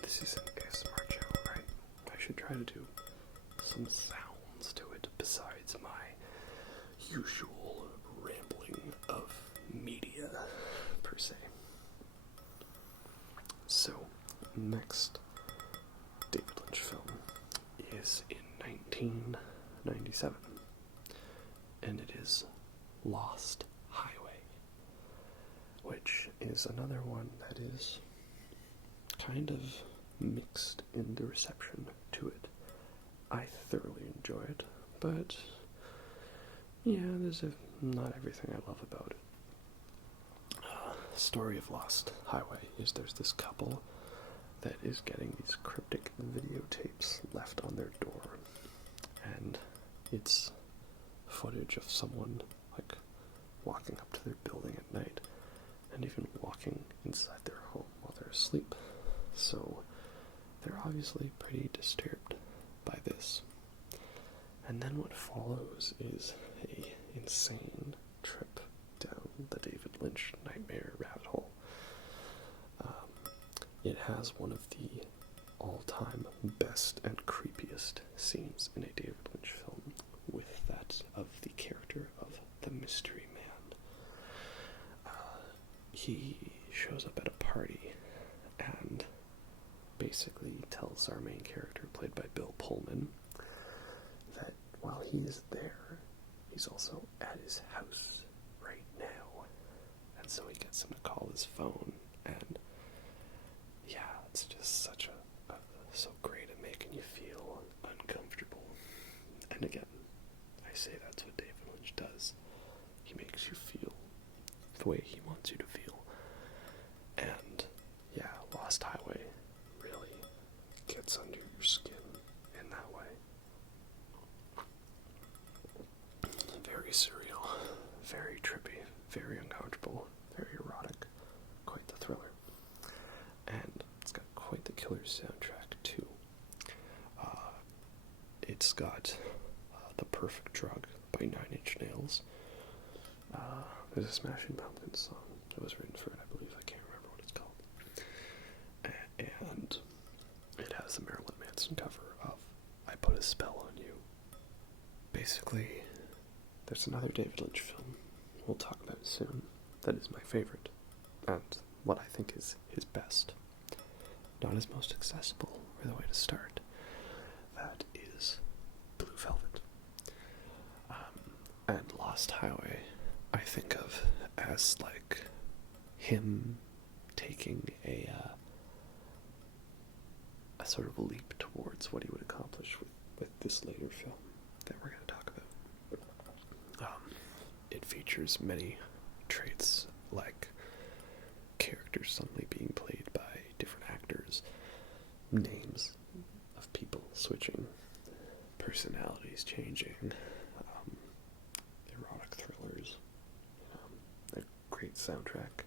This is an ASMR channel, right? I should try to do some sounds to it besides my usual rambling of media, per se. So, next David Lynch film is in 1997, and it is Lost Highway, which is another one that is kind of mixed in the reception to it. I thoroughly enjoy it, but yeah, there's not everything I love about it. Story of Lost Highway is there's this couple that is getting these cryptic videotapes left on their door, and it's footage of someone like walking up to their building at night and even walking inside their home while they're asleep. So they're obviously pretty disturbed by this. And then what follows is a insane trip down the David Lynch nightmare rabbit hole. It has one of the all-time best and creepiest scenes in a David Lynch film, with that of the character of the Mystery Man. He shows up at a party and basically tells our main character, played by Bill Pullman, that while he is there, he's also at his house right now. And so he gets him to call his phone, and yeah, it's just such so great at making you feel uncomfortable. And again, I say that's what David Lynch does. He makes you feel the way he wants you to feel. And yeah, Lost Highway really gets under your skin in that way. Very surreal, very trippy, very uncomfortable, very erotic, quite the thriller. And it's got quite the killer soundtrack too. It's got The Perfect Drug by 9 Inch Nails. There's a Smashing Pumpkins song that was written for it, I believe. I can't remember what it's called. And it has the Marilyn Manson cover of I Put a Spell on You. Basically, there's another David Lynch film we'll talk about soon that is my favorite, and what I think is his best. Not his most accessible, or the way to start. That is Blue Velvet. And Lost Highway, I think of as like him taking a sort of leap towards what he would accomplish with this later film that we're going to talk about. It features many traits like characters suddenly being played by different actors, names of people switching, personalities changing, erotic thrillers, a great soundtrack,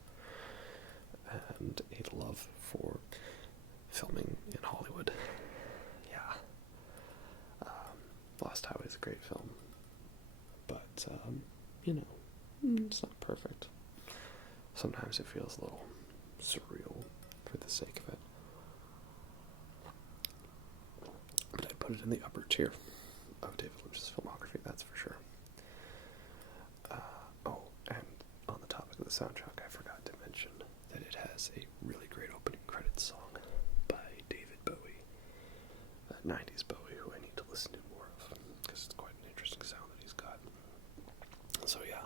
and a love for filming in Hollywood. Yeah. Lost Highway is a great film, but, it's not perfect. Sometimes it feels a little surreal for the sake of it. But I'd put it in the upper tier of David Lynch's filmography, that's for sure. And on the topic of the soundtrack, I forgot to mention that it has a really great opening credits song by David Bowie, 90s Bowie, who I need to listen to more of, because it's quite an interesting sound that he's got. So yeah,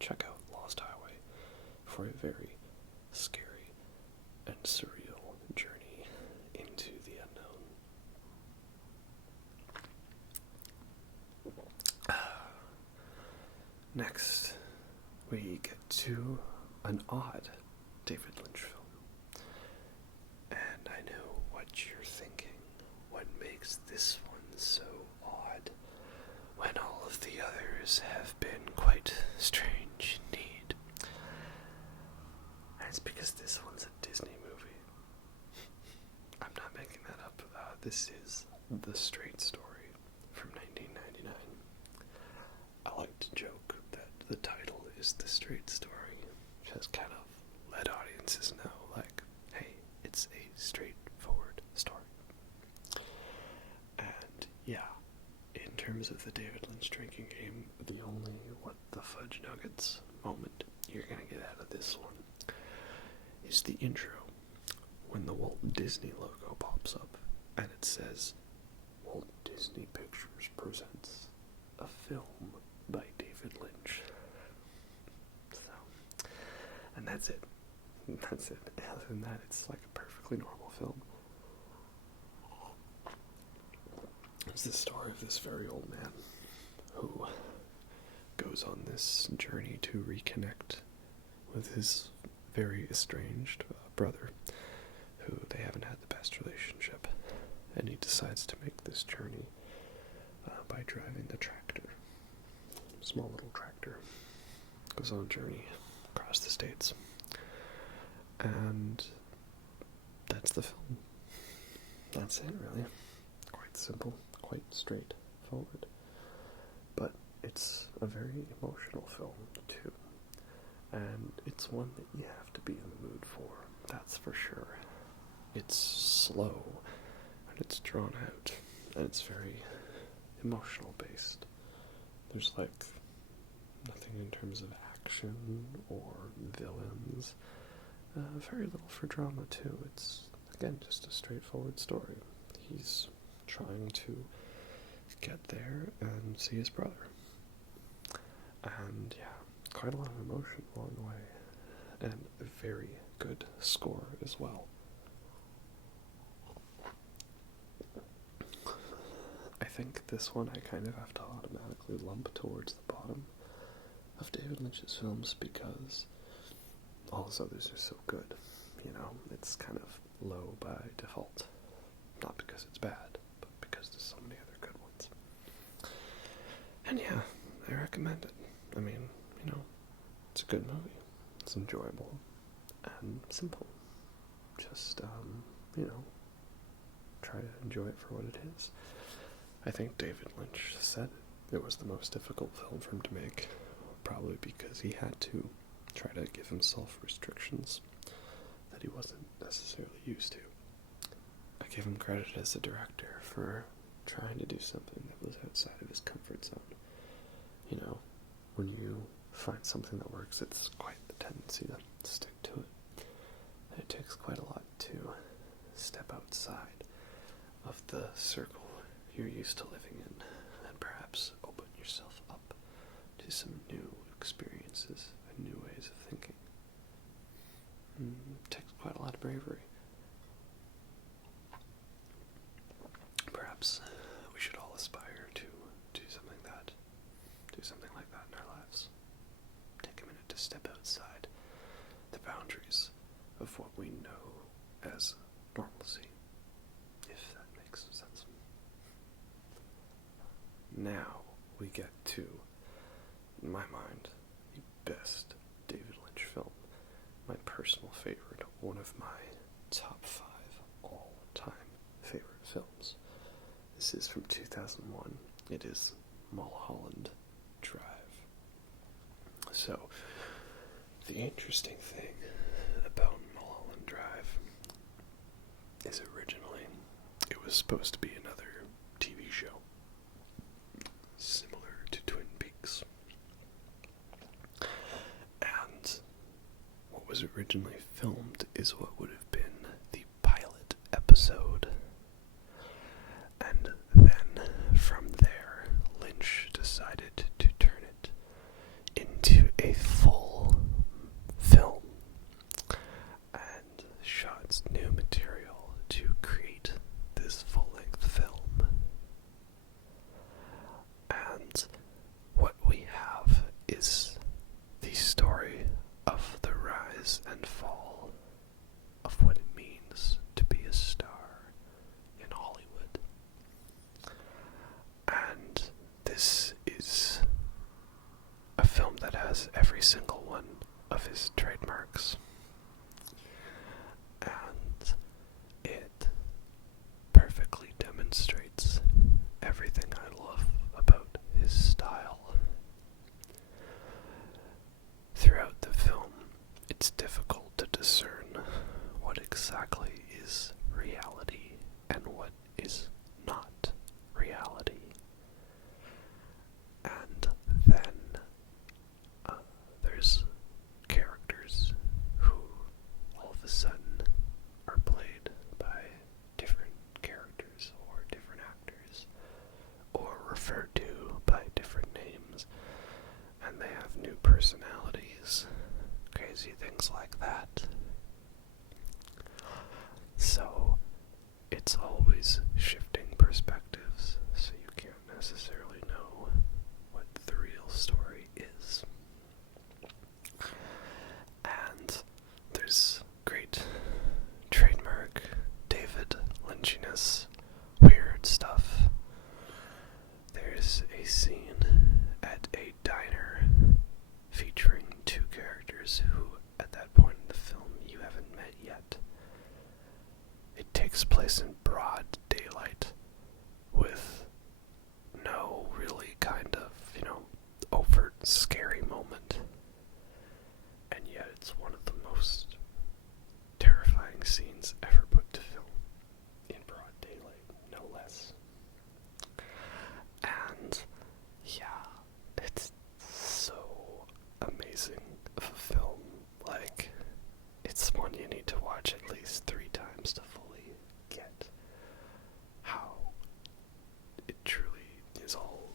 check out Lost Highway for a very scary and surreal journey into the unknown. Next, we get to an odd David Lynch film. And I know what you're thinking. What makes this one so odd when all of the others have been quite strange indeed? And it's because this one's a Disney movie. I'm not making that up. This is The Straight Story from 1999. I like to joke that the title is The Straight Story, which has kind of let audiences know, like, hey, it's a straightforward story. And yeah, in terms of the David Lynch drinking game, the only what the fudge nuggets moment you're gonna get out of this one is the intro, when the Walt Disney logo pops up and it says Walt Disney Pictures presents a film by David Lynch. So, and that's it. That's it. Other than that, it's like a perfectly normal film. It's the story of this very old man who goes on this journey to reconnect with his very estranged brother, who they haven't had the best relationship, and he decides to make this journey by driving a tractor, small little tractor, goes on a journey across the states, and that's the film. That's it, really. Quite simple, quite straightforward, but it's a very emotional film too, and it's one that you have to be in the mood for, that's for sure. It's slow, and it's drawn out, and it's very emotional based. There's like nothing in terms of action or villains, very little for drama too. It's, again, just a straightforward story. He's trying to get there and see his brother. And yeah, quite a lot of emotion along the way, and a very good score as well. I think this one I kind of have to automatically lump towards the bottom of David Lynch's films because all his others are so good. It's kind of low by default. Not because it's bad, but because there's so many other good ones. And yeah, I recommend it. I mean, it's a good movie. It's enjoyable and simple. Just, try to enjoy it for what it is. I think David Lynch said it was the most difficult film for him to make, probably because he had to try to give himself restrictions that he wasn't necessarily used to. I give him credit as a director for trying to do something that was outside of his comfort zone. When you find something that works, it's quite the tendency to stick to it. And it takes quite a lot to step outside of the circle you're used to living in and perhaps open yourself up to some new experiences and new ways of thinking. It takes quite bravery. Perhaps we should all aspire to do something like that in our lives. Take a minute to step outside the boundaries of what we know as normalcy, if that makes sense. Now we get to, in my mind, the best David Lynch film, my personal favorite, one of my top 5 all-time favorite films. This is from 2001. It is Mulholland Drive. So, the interesting thing about Mulholland Drive is originally it was supposed to be another TV show similar to Twin Peaks. And what was originally filmed is what would have been the pilot episode. And then from there, Lynch decided to turn it into a full film and shot new material to create this full-length film. And what we have is the story of the rise and fall of what it means to be a star in Hollywood. And this is a film that has every single one of his trademarks. And it perfectly demonstrates everything I love about his style. Throughout the film, it's difficult to discern what exactly is reality and what is not reality. And then there's characters who all of a sudden are played by different characters or different actors or referred to by different names, and they have new personalities, crazy things like that. So it's always shifting perspectives, so you can't necessarily know what the real story is. And there's great trademark David Lynchiness, weird stuff. There's a scene at a diner featuring 2 characters who, at that point in the film, you haven't met yet. It takes place in broad daylight with no really kind of, overt scary moment. And yet it's one of the most terrifying scenes ever put to film. In broad daylight, no less. And, yeah, it's so amazing of a film. Like, it's one you need to watch at least 3 times to fully get how it truly is all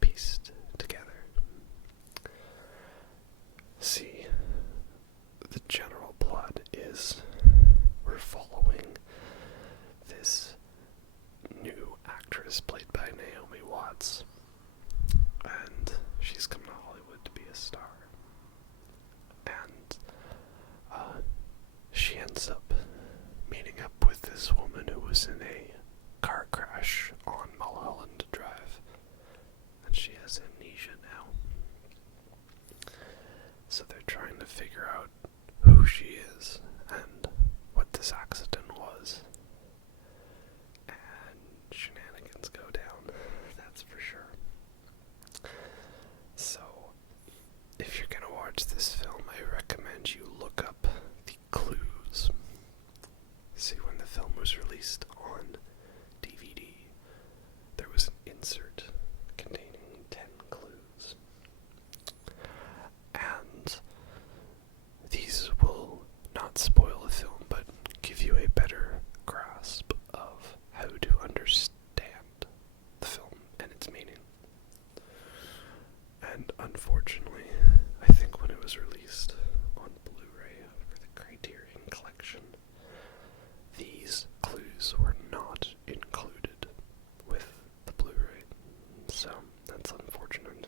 pieced together. See, the general plot is we're following this new actress played by Naomi Watts, and she's come to Hollywood to be a star. And she ends up meeting up with this woman who was in a car crash on Mulholland Drive, and she has amnesia now. So they're trying to figure out who she is and what this accident was. And shenanigans go down, that's for sure. So, if you're gonna watch this film, I recommend you look up the clues. See, when the film was released on DVD, there was an insert containing 10 clues. And these will not spoil the film, but give you a better grasp of how to understand the film and its meaning. And unfortunately, I think when it was released, That's unfortunate.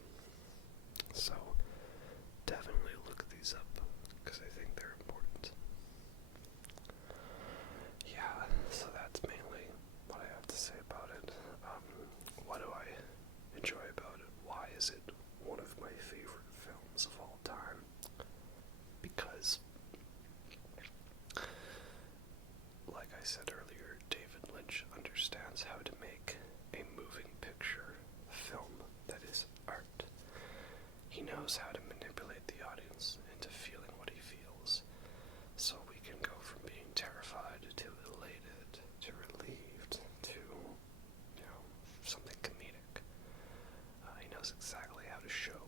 So, definitely look these up, because I think they're important. Yeah, so that's mainly what I have to say about it. What do I enjoy about it? Why is it one of my favorite films of all time? Because, like I said earlier, David Lynch understands how to make a moving picture film that is art. He knows how to manipulate the audience into feeling what he feels, so we can go from being terrified to elated to relieved to, something comedic. He knows exactly how to show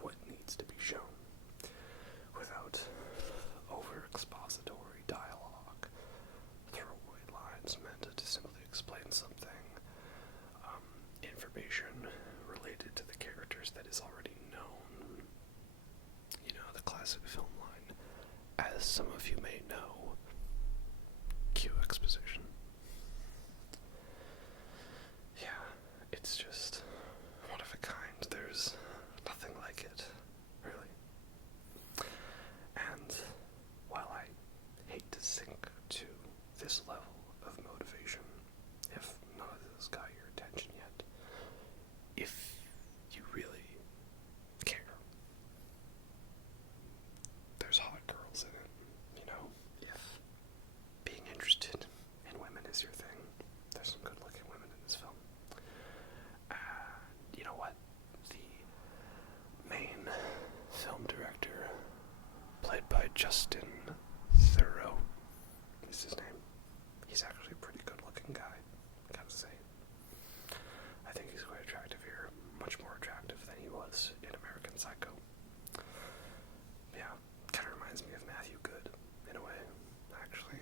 what needs to be shown without over-expository dialogue, throwaway lines meant to simply explain something, information related to the characters that is already known. The classic film line, as some of you may know, cue exposition. Yeah, it's just one of a kind. There's nothing like it, really. And while I hate to sink to this level of motivation, if none of this got your attention yet, if you really care, there's hot girls in it, if being interested in women is your thing, there's some good looking women in this film. You know what? The main film director, played by Justin Theroux, is his name. He's actually a pretty good looking guy, gotta say. I think he's quite attractive here, much more attractive than he was in American Psycho. Yeah, kind of reminds me of Matthew Good, in a way, actually.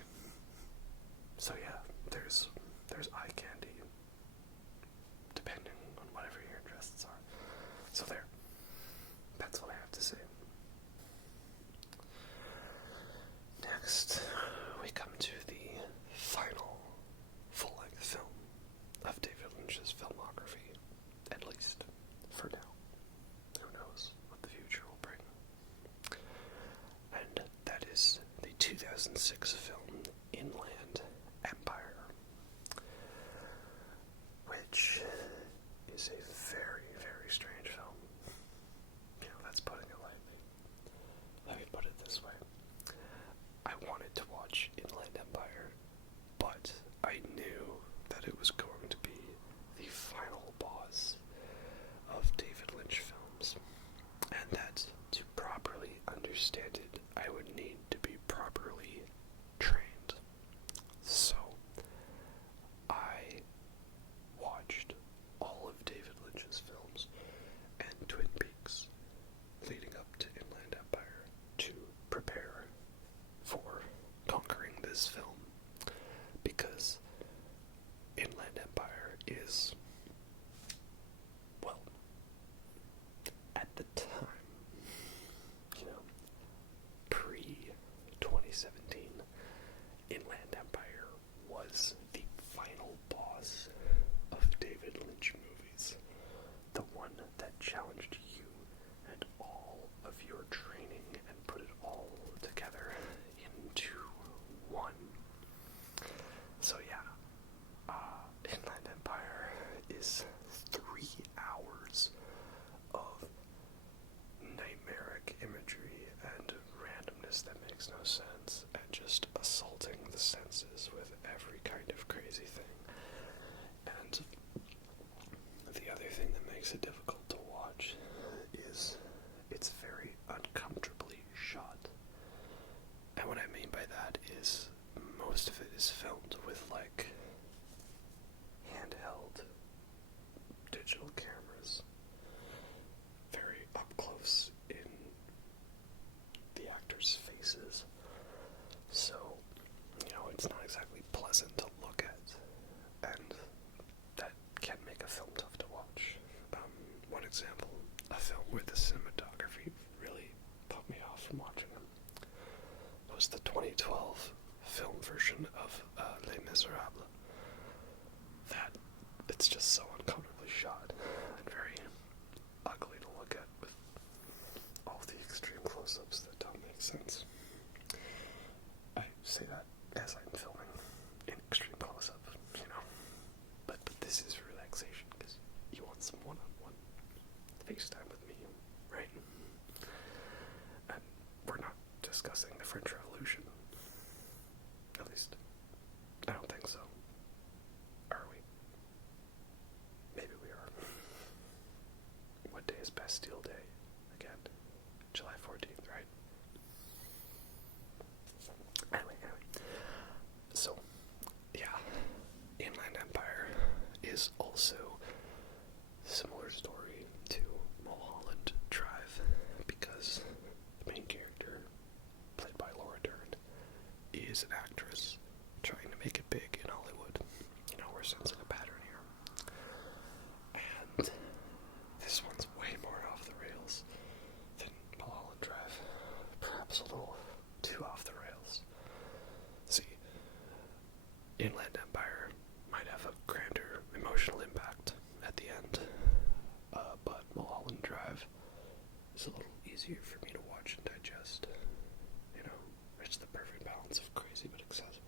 So yeah, there's eye candy, depending on whatever your interests are. So there, that's what I have to say. Next, we come to the final full-length film of David Lynch's filmography, at least for now. Who knows what the future will bring. And that is the 2006 film Inland Empire, which is a very, very strange film. That's putting it lightly. Let me put it this way. I wanted to watch Inland Empire, but I knew that it was going to be the final boss of David Lynch films, and that to properly understand it, I would need to be properly trained. So, I watched all of David Lynch's films and Twin Peaks leading up to Inland Empire to prepare for conquering this film, because Inland Empire is, well, at the time, pre-2017, Inland Empire was the final boss of David Lynch movies, the one that challenged you and all of your training and put it all together into one. So yeah, Inland Empire is 3 hours of nightmaric imagery and randomness that makes no sense, and just assaulting the senses with every kind of crazy thing. And the other thing that makes it difficult to watch is it's very uncomfortably shot. And what I mean by that is most of it is filmed with handheld digital cameras, very up close in the actors' faces. So, it's not exactly pleasant to look at, and that can make a film tough to watch. One example, a film where the cinematography really put me off from watching them, was the 2012 film version of Les Miserables. It's just so uncomfortably shot. Bastille Day. Again, July 14th, right? Anyway. So, yeah, Inland Empire is also similar story to Mulholland Drive, because the main character, played by Laura Dern, is an actress trying to make it big in Hollywood. You know, we're sensing a pattern here. And this one's way more off the rails than Mulholland Drive. Perhaps a little too off the rails. See, Inland Empire might have a grander emotional impact at the end, but Mulholland Drive is a little easier for me to watch and digest. You know, it's the perfect balance of crazy but accessible.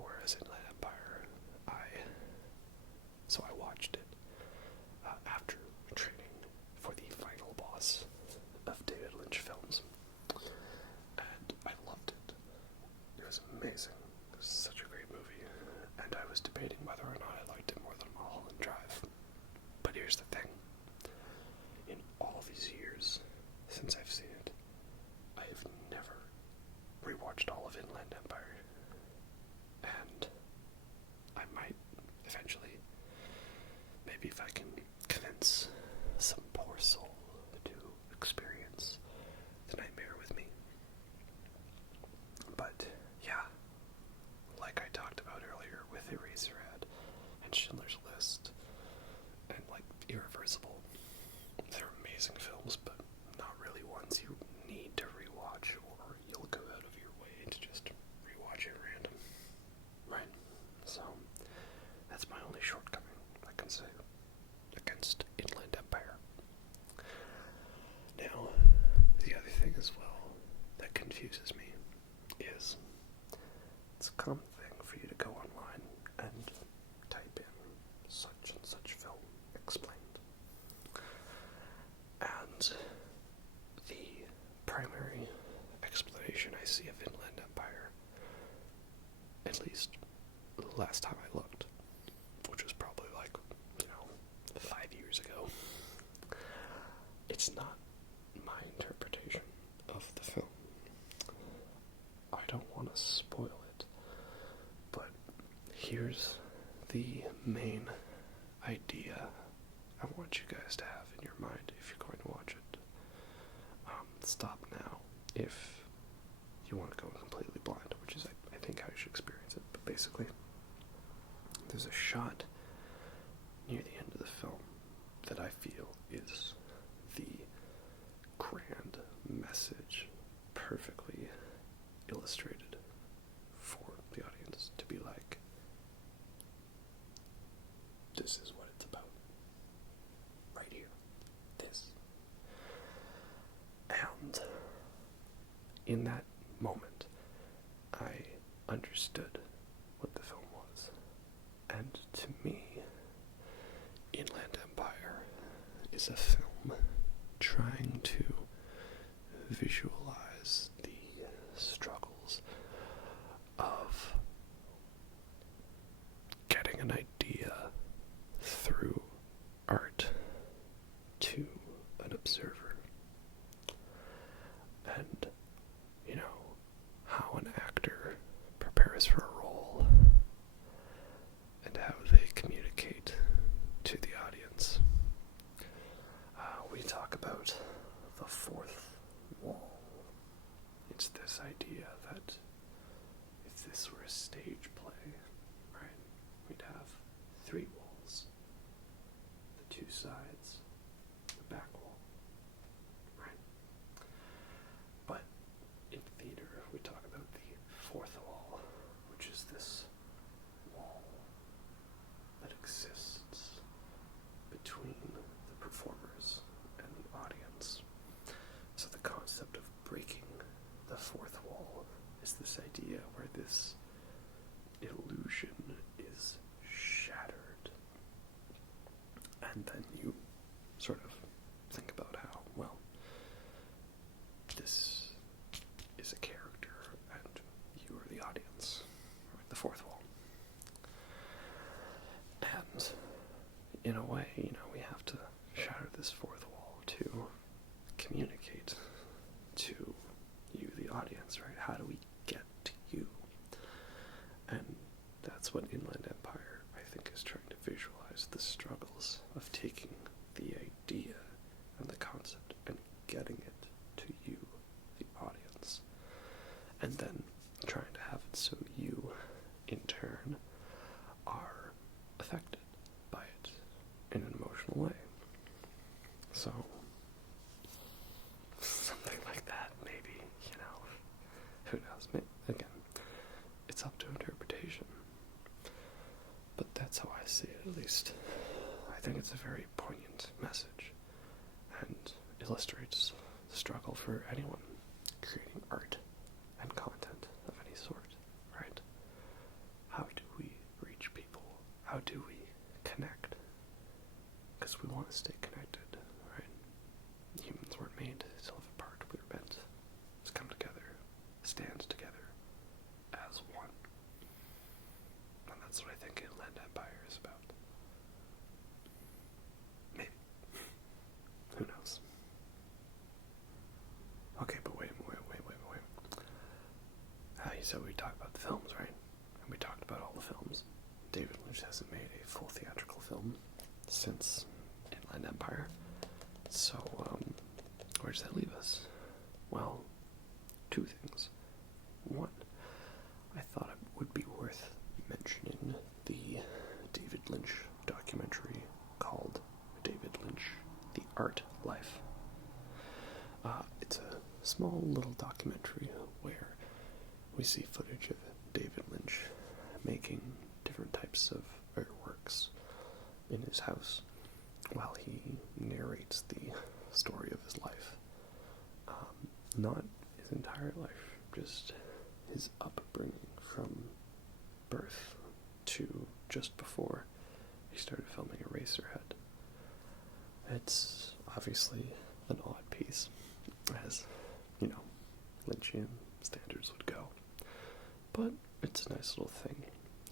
Whereas Inland Empire, I watched it after training for the final boss of David Lynch films, and I loved it. It was amazing. It was such a great movie, and I was debating whether or not I liked it more than Mulholland Drive. But here's the thing. In all these years since I've seen it, I have never rewatched all of Inland Empire. And I might eventually, maybe if I can convince some poor soul to experience the nightmare with me. But, yeah, like I talked about earlier with Eraserhead and Schindler's List and, like, Irreversible, they're amazing films, but not really ones you need to rewatch, or you'll go out of your way to just rewatch it random. Right? So, that's my only shortcoming, I can say, against Inland Empire. Now, the other thing as well that confuses me is it's a common thing for you to go online and type in such and such film explained. And the primary explanation I see of Inland Empire, at least the last time I looked, which was probably 5 years ago, it's not my interpretation of the film. I don't want to spoil it, but here's the main idea I want you guys to have in your mind if you're going to watch it. Stop now if you want to go completely blind, which is, I think, how you should experience it. But basically, there's a shot near the end of the film that I feel is the grand message, perfectly illustrated for the audience to be like, this is what it's about. Right here. This. And in that moment, I understood what the film was. And to me, Inland Empire is a film trying to visualize the struggles of getting an idea through art to an observer. And, how an actor prepares for a role and how they communicate to the audience. We talk about the fourth wall. It's this idea that if this were a stage play, right, we'd have 3 walls, the 2 sides, the back wall, right? But in theater, we talk about the 4th wall, which is this wall that exists between the performers and the audience. So the concept of breaking the 4th wall is this idea where this illusion is shattered. And then you sort of think about how, well, this is a character and you are the audience, right? The 4th wall. And in a way, we have to shatter this fourth wall to communicate to you, the audience, right? How do we get to you? And that's what Inland Empire, I think, is trying to visualize, the struggles of taking the idea and the concept and getting it to you, the audience, and then trying to have it so you, in turn, are affected by it in an emotional way. So, something like that, maybe, who knows? Again, it's up to interpretation. But that's how I see it, at least. I think it's a very poignant message, and illustrates the struggle for anyone creating art and content of any sort, right? How do we reach people? How do we connect? Because we want to stay connected, right? Humans weren't made to live apart. We were meant to come together, stand together as one. And that's what I think Inland Empire is about. Maybe. Who knows? Okay, but wait. So we talked about the films, right? And we talked about all the films. David Lynch hasn't made a full theatrical film since Inland Empire. So, where does that leave us? Well, two things. One, I thought it would be worth mentioning the David Lynch documentary called David Lynch, The Art Life. It's a small little documentary where we see footage of David Lynch making different types of artworks in his house while he narrates the story of his life. Not his entire life, just his upbringing from birth to just before he started filming Eraserhead. It's obviously an odd piece, as, Lynchian standards would go. But it's a nice little thing.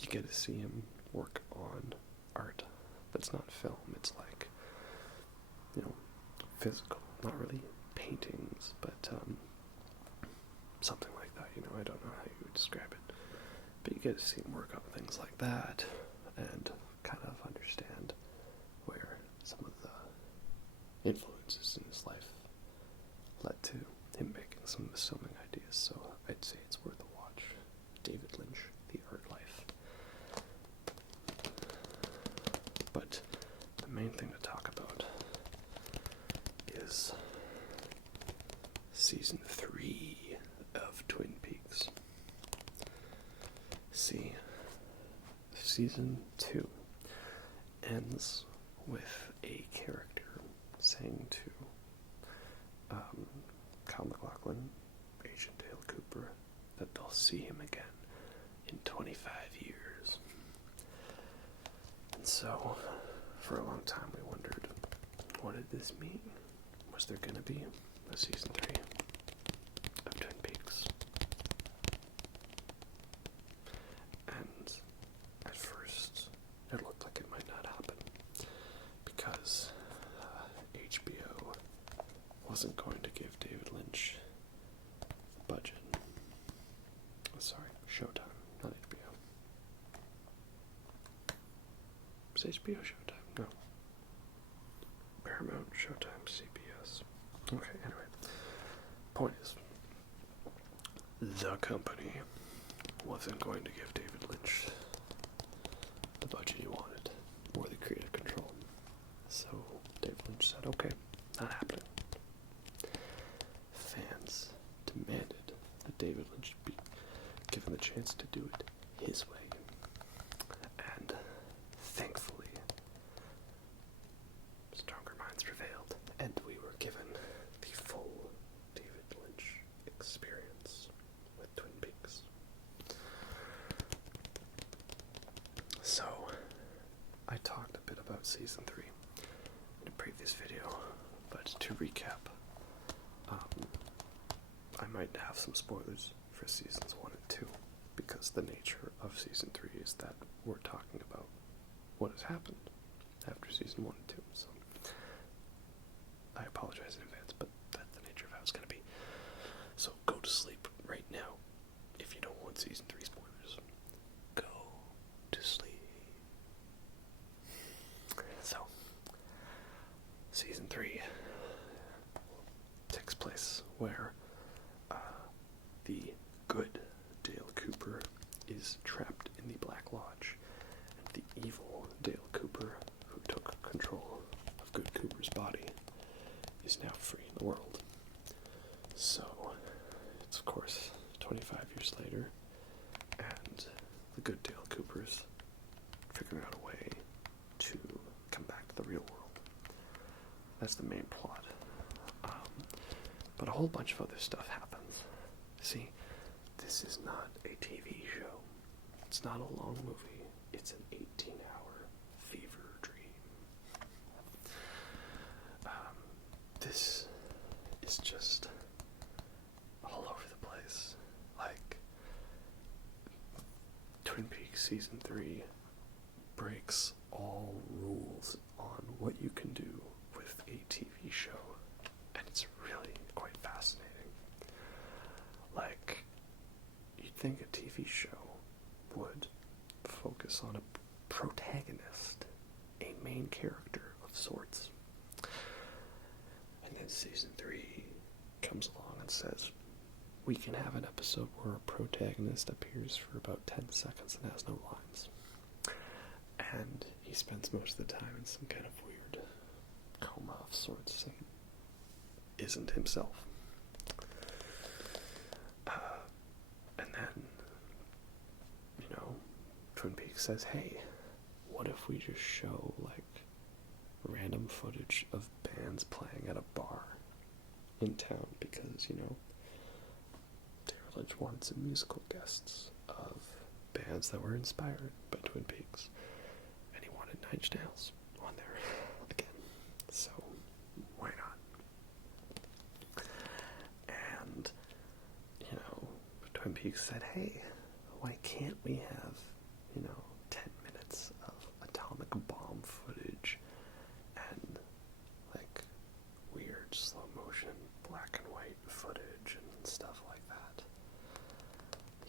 You get to see him work on art that's not film. It's like, physical. Not really paintings, but something like that. I don't know how you would describe it. But you get to see him work on things like that and kind of understand where some of the influences in his life led to him making some of his filming ideas. So I'd say it's worth a watch. David Lynch, The Art Life. But the main thing to talk about is Season 3 of Twin Peaks. See, Season 2 ends with a character saying to Kyle MacLachlan, Agent Dale Cooper, that they'll see him again in 25 years. And so, for a long time we wondered, what did this mean? Was there going to be a Season 3 of Twin Peaks? And at first, it looked like it might not happen, because HBO wasn't going to give David Lynch the budget. Sorry, Showtime, not HBO. It's HBO, Showtime, no. Paramount, Showtime, CBS. Okay, anyway. Point is, the company wasn't going to give David Lynch the budget he wanted, or the creative control. So David Lynch said, okay, not happening. Fans demanded that David Lynch be given the chance to do it his way. And thankfully, stronger minds prevailed, and we were given the full David Lynch experience with Twin Peaks. So, I talked a bit about Season 3 in a previous video, but to recap, I might have some spoilers for Seasons 1 and 2, because the nature of Season 3 is that we're talking about what has happened after Season 1 and 2. So, Season 3 takes place where the good Dale Cooper is trapped in the Black Lodge, and the evil Dale Cooper, who took control of good Cooper's body, is now free in the world. So, it's of course 25 years later, and the good Dale Cooper's figuring out a way to come back to the real world. That's the main plot. But a whole bunch of other stuff happens. See, this is not a TV show. It's not a long movie. It's an 18-hour fever dream. This is just all over the place. Like, Twin Peaks Season 3 breaks all rules on what you can do with a TV show. And it's really quite fascinating. Like, you'd think a TV show would focus on a protagonist, a main character of sorts. And then Season 3 comes along and says, we can have an episode where a protagonist appears for about 10 seconds and has no lines. And he spends most of the time in some kind of weird coma of sorts and isn't himself. And then, Twin Peaks says, hey, what if we just show, like, random footage of bands playing at a bar in town because, David Lynch wanted some musical guests of bands that were inspired by Twin Peaks. And he wanted Nine Inch Nails on there again. So, why not? And, Twin Peaks said, hey, why can't we have, 10 minutes of atomic bomb footage and, like, weird slow motion black and white footage and stuff like that.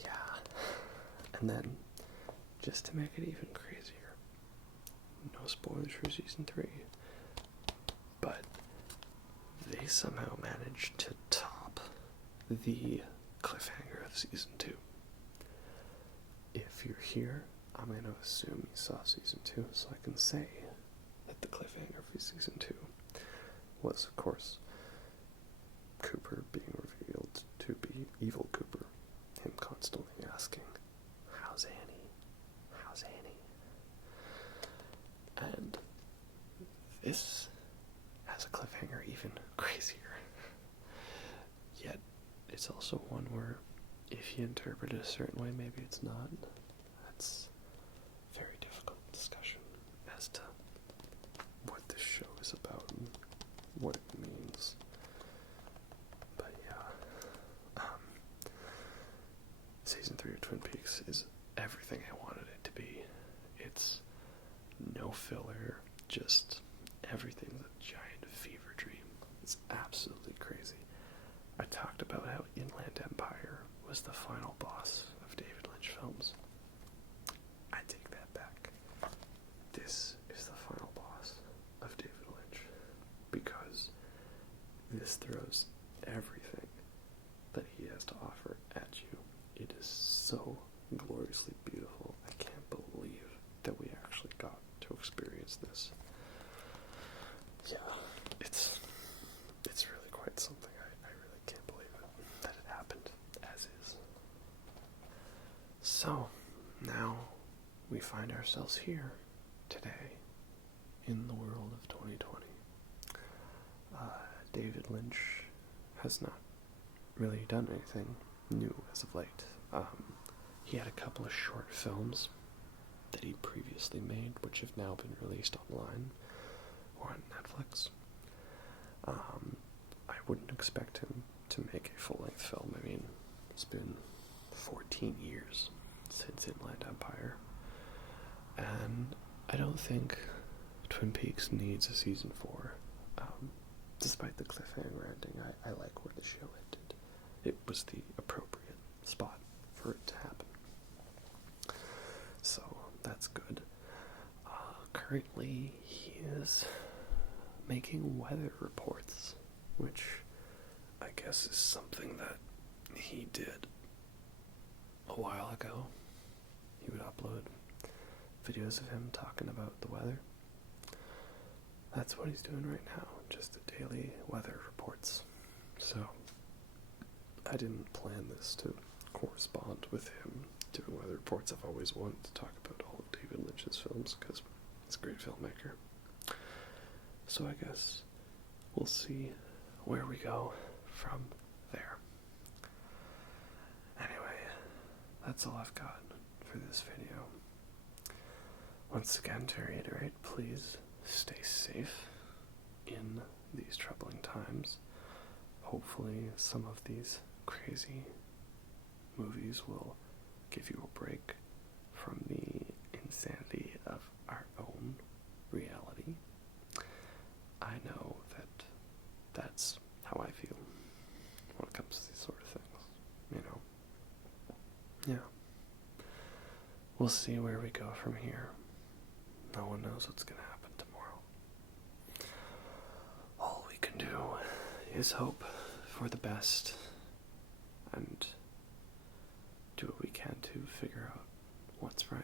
Yeah. And then, just to make it even crazier, no spoilers for Season 3, but they somehow managed to top the cliffhanger of Season 2. If you're here, I'm going to assume you saw Season 2, so I can say that the cliffhanger for Season 2 was, of course, Cooper being revealed to be evil Cooper, him constantly asking, how's Annie? How's Annie? And this has a cliffhanger even crazier. Yet, it's also one where if you interpret it a certain way, maybe it's not. That's a very difficult discussion as to what this show is about and what it means. But yeah, Season 3 of Twin Peaks is everything I wanted it to be. It's no filler, just everything's a giant fever dream. It's absolutely crazy. I talked about how Inland Empire was the final boss of David Lynch films. I take that back. This is the final boss of David Lynch because this throws everything that he has to offer at you. It is so gloriously beautiful. I can't believe that we actually got to experience this. Yeah, it's really quite something. I really can't believe it, that it happened as is. So, now we find ourselves here today in the world of 2020. David Lynch has not really done anything new as of late. He had a couple of short films that he previously made, which have now been released online or on Netflix. I wouldn't expect him to make a full-length film. I mean, it's been 14 years since Inland Empire, and I don't think Twin Peaks needs a season 4. Despite the cliffhanger ending, I like where the show ended. It was the appropriate spot for it to happen. So, that's good. Currently, he is making weather reports, which I guess is something that he did a while ago. He would upload videos of him talking about the weather. That's what he's doing right now, just the daily weather reports. So, I didn't plan this to correspond with him doing weather reports. I've always wanted to talk about all of David Lynch's films, because he's a great filmmaker. So I guess we'll see where we go from there. Anyway, that's all I've got for this video. Once again, to reiterate, please stay safe in these troubling times. Hopefully some of these crazy movies will give you a break from the insanity of our own reality. I know that that's how I feel when it comes to these sort of things, you know. Yeah. We'll see where we go from here. No one knows what's going to happen tomorrow. All we can do is hope for the best and do what we can to figure out what's right.